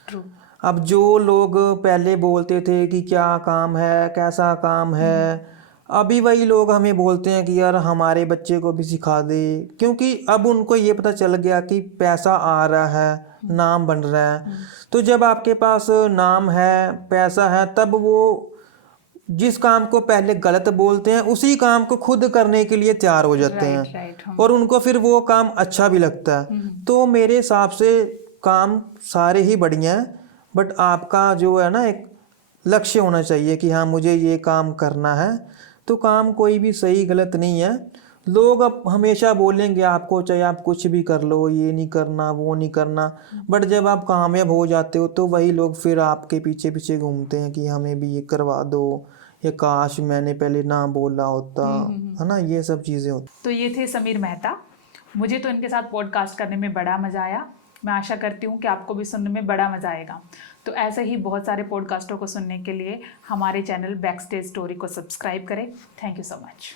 ट्रू। अब जो लोग पहले बोलते थे कि क्या काम है, कैसा काम है, अभी वही लोग हमें बोलते हैं कि यार हमारे बच्चे को भी सिखा दे, क्योंकि अब उनको ये पता चल गया कि पैसा आ रहा है, नाम बन रहा है। तो जब आपके पास नाम है, पैसा है, तब वो जिस काम को पहले गलत बोलते हैं उसी काम को खुद करने के लिए तैयार हो जाते हैं। राइट। और उनको फिर वो काम अच्छा भी लगता है। तो मेरे हिसाब से काम सारे ही बढ़िया हैं, बट आपका जो है ना एक लक्ष्य होना चाहिए कि हाँ मुझे ये काम करना है। तो काम कोई भी सही गलत नहीं है। लोग अब हमेशा बोलेंगे आपको, चाहे आप कुछ भी कर लो, ये नहीं करना वो नहीं करना, बट जब आप कामयाब हो जाते हो तो वही लोग फिर आपके पीछे पीछे घूमते हैं कि हमें भी ये करवा दो, या काश मैंने पहले ना बोला होता, है ना, ये सब चीज़ें होती। तो ये थे समीर मेहता। मुझे तो इनके साथ पॉडकास्ट करने में बड़ा मज़ा आया। मैं आशा करती हूँ कि आपको भी सुनने में बड़ा मज़ा आएगा। तो ऐसे ही बहुत सारे पॉडकास्टों को सुनने के लिए हमारे चैनल बैक स्टेज स्टोरी को सब्सक्राइब करें। Thank you so much.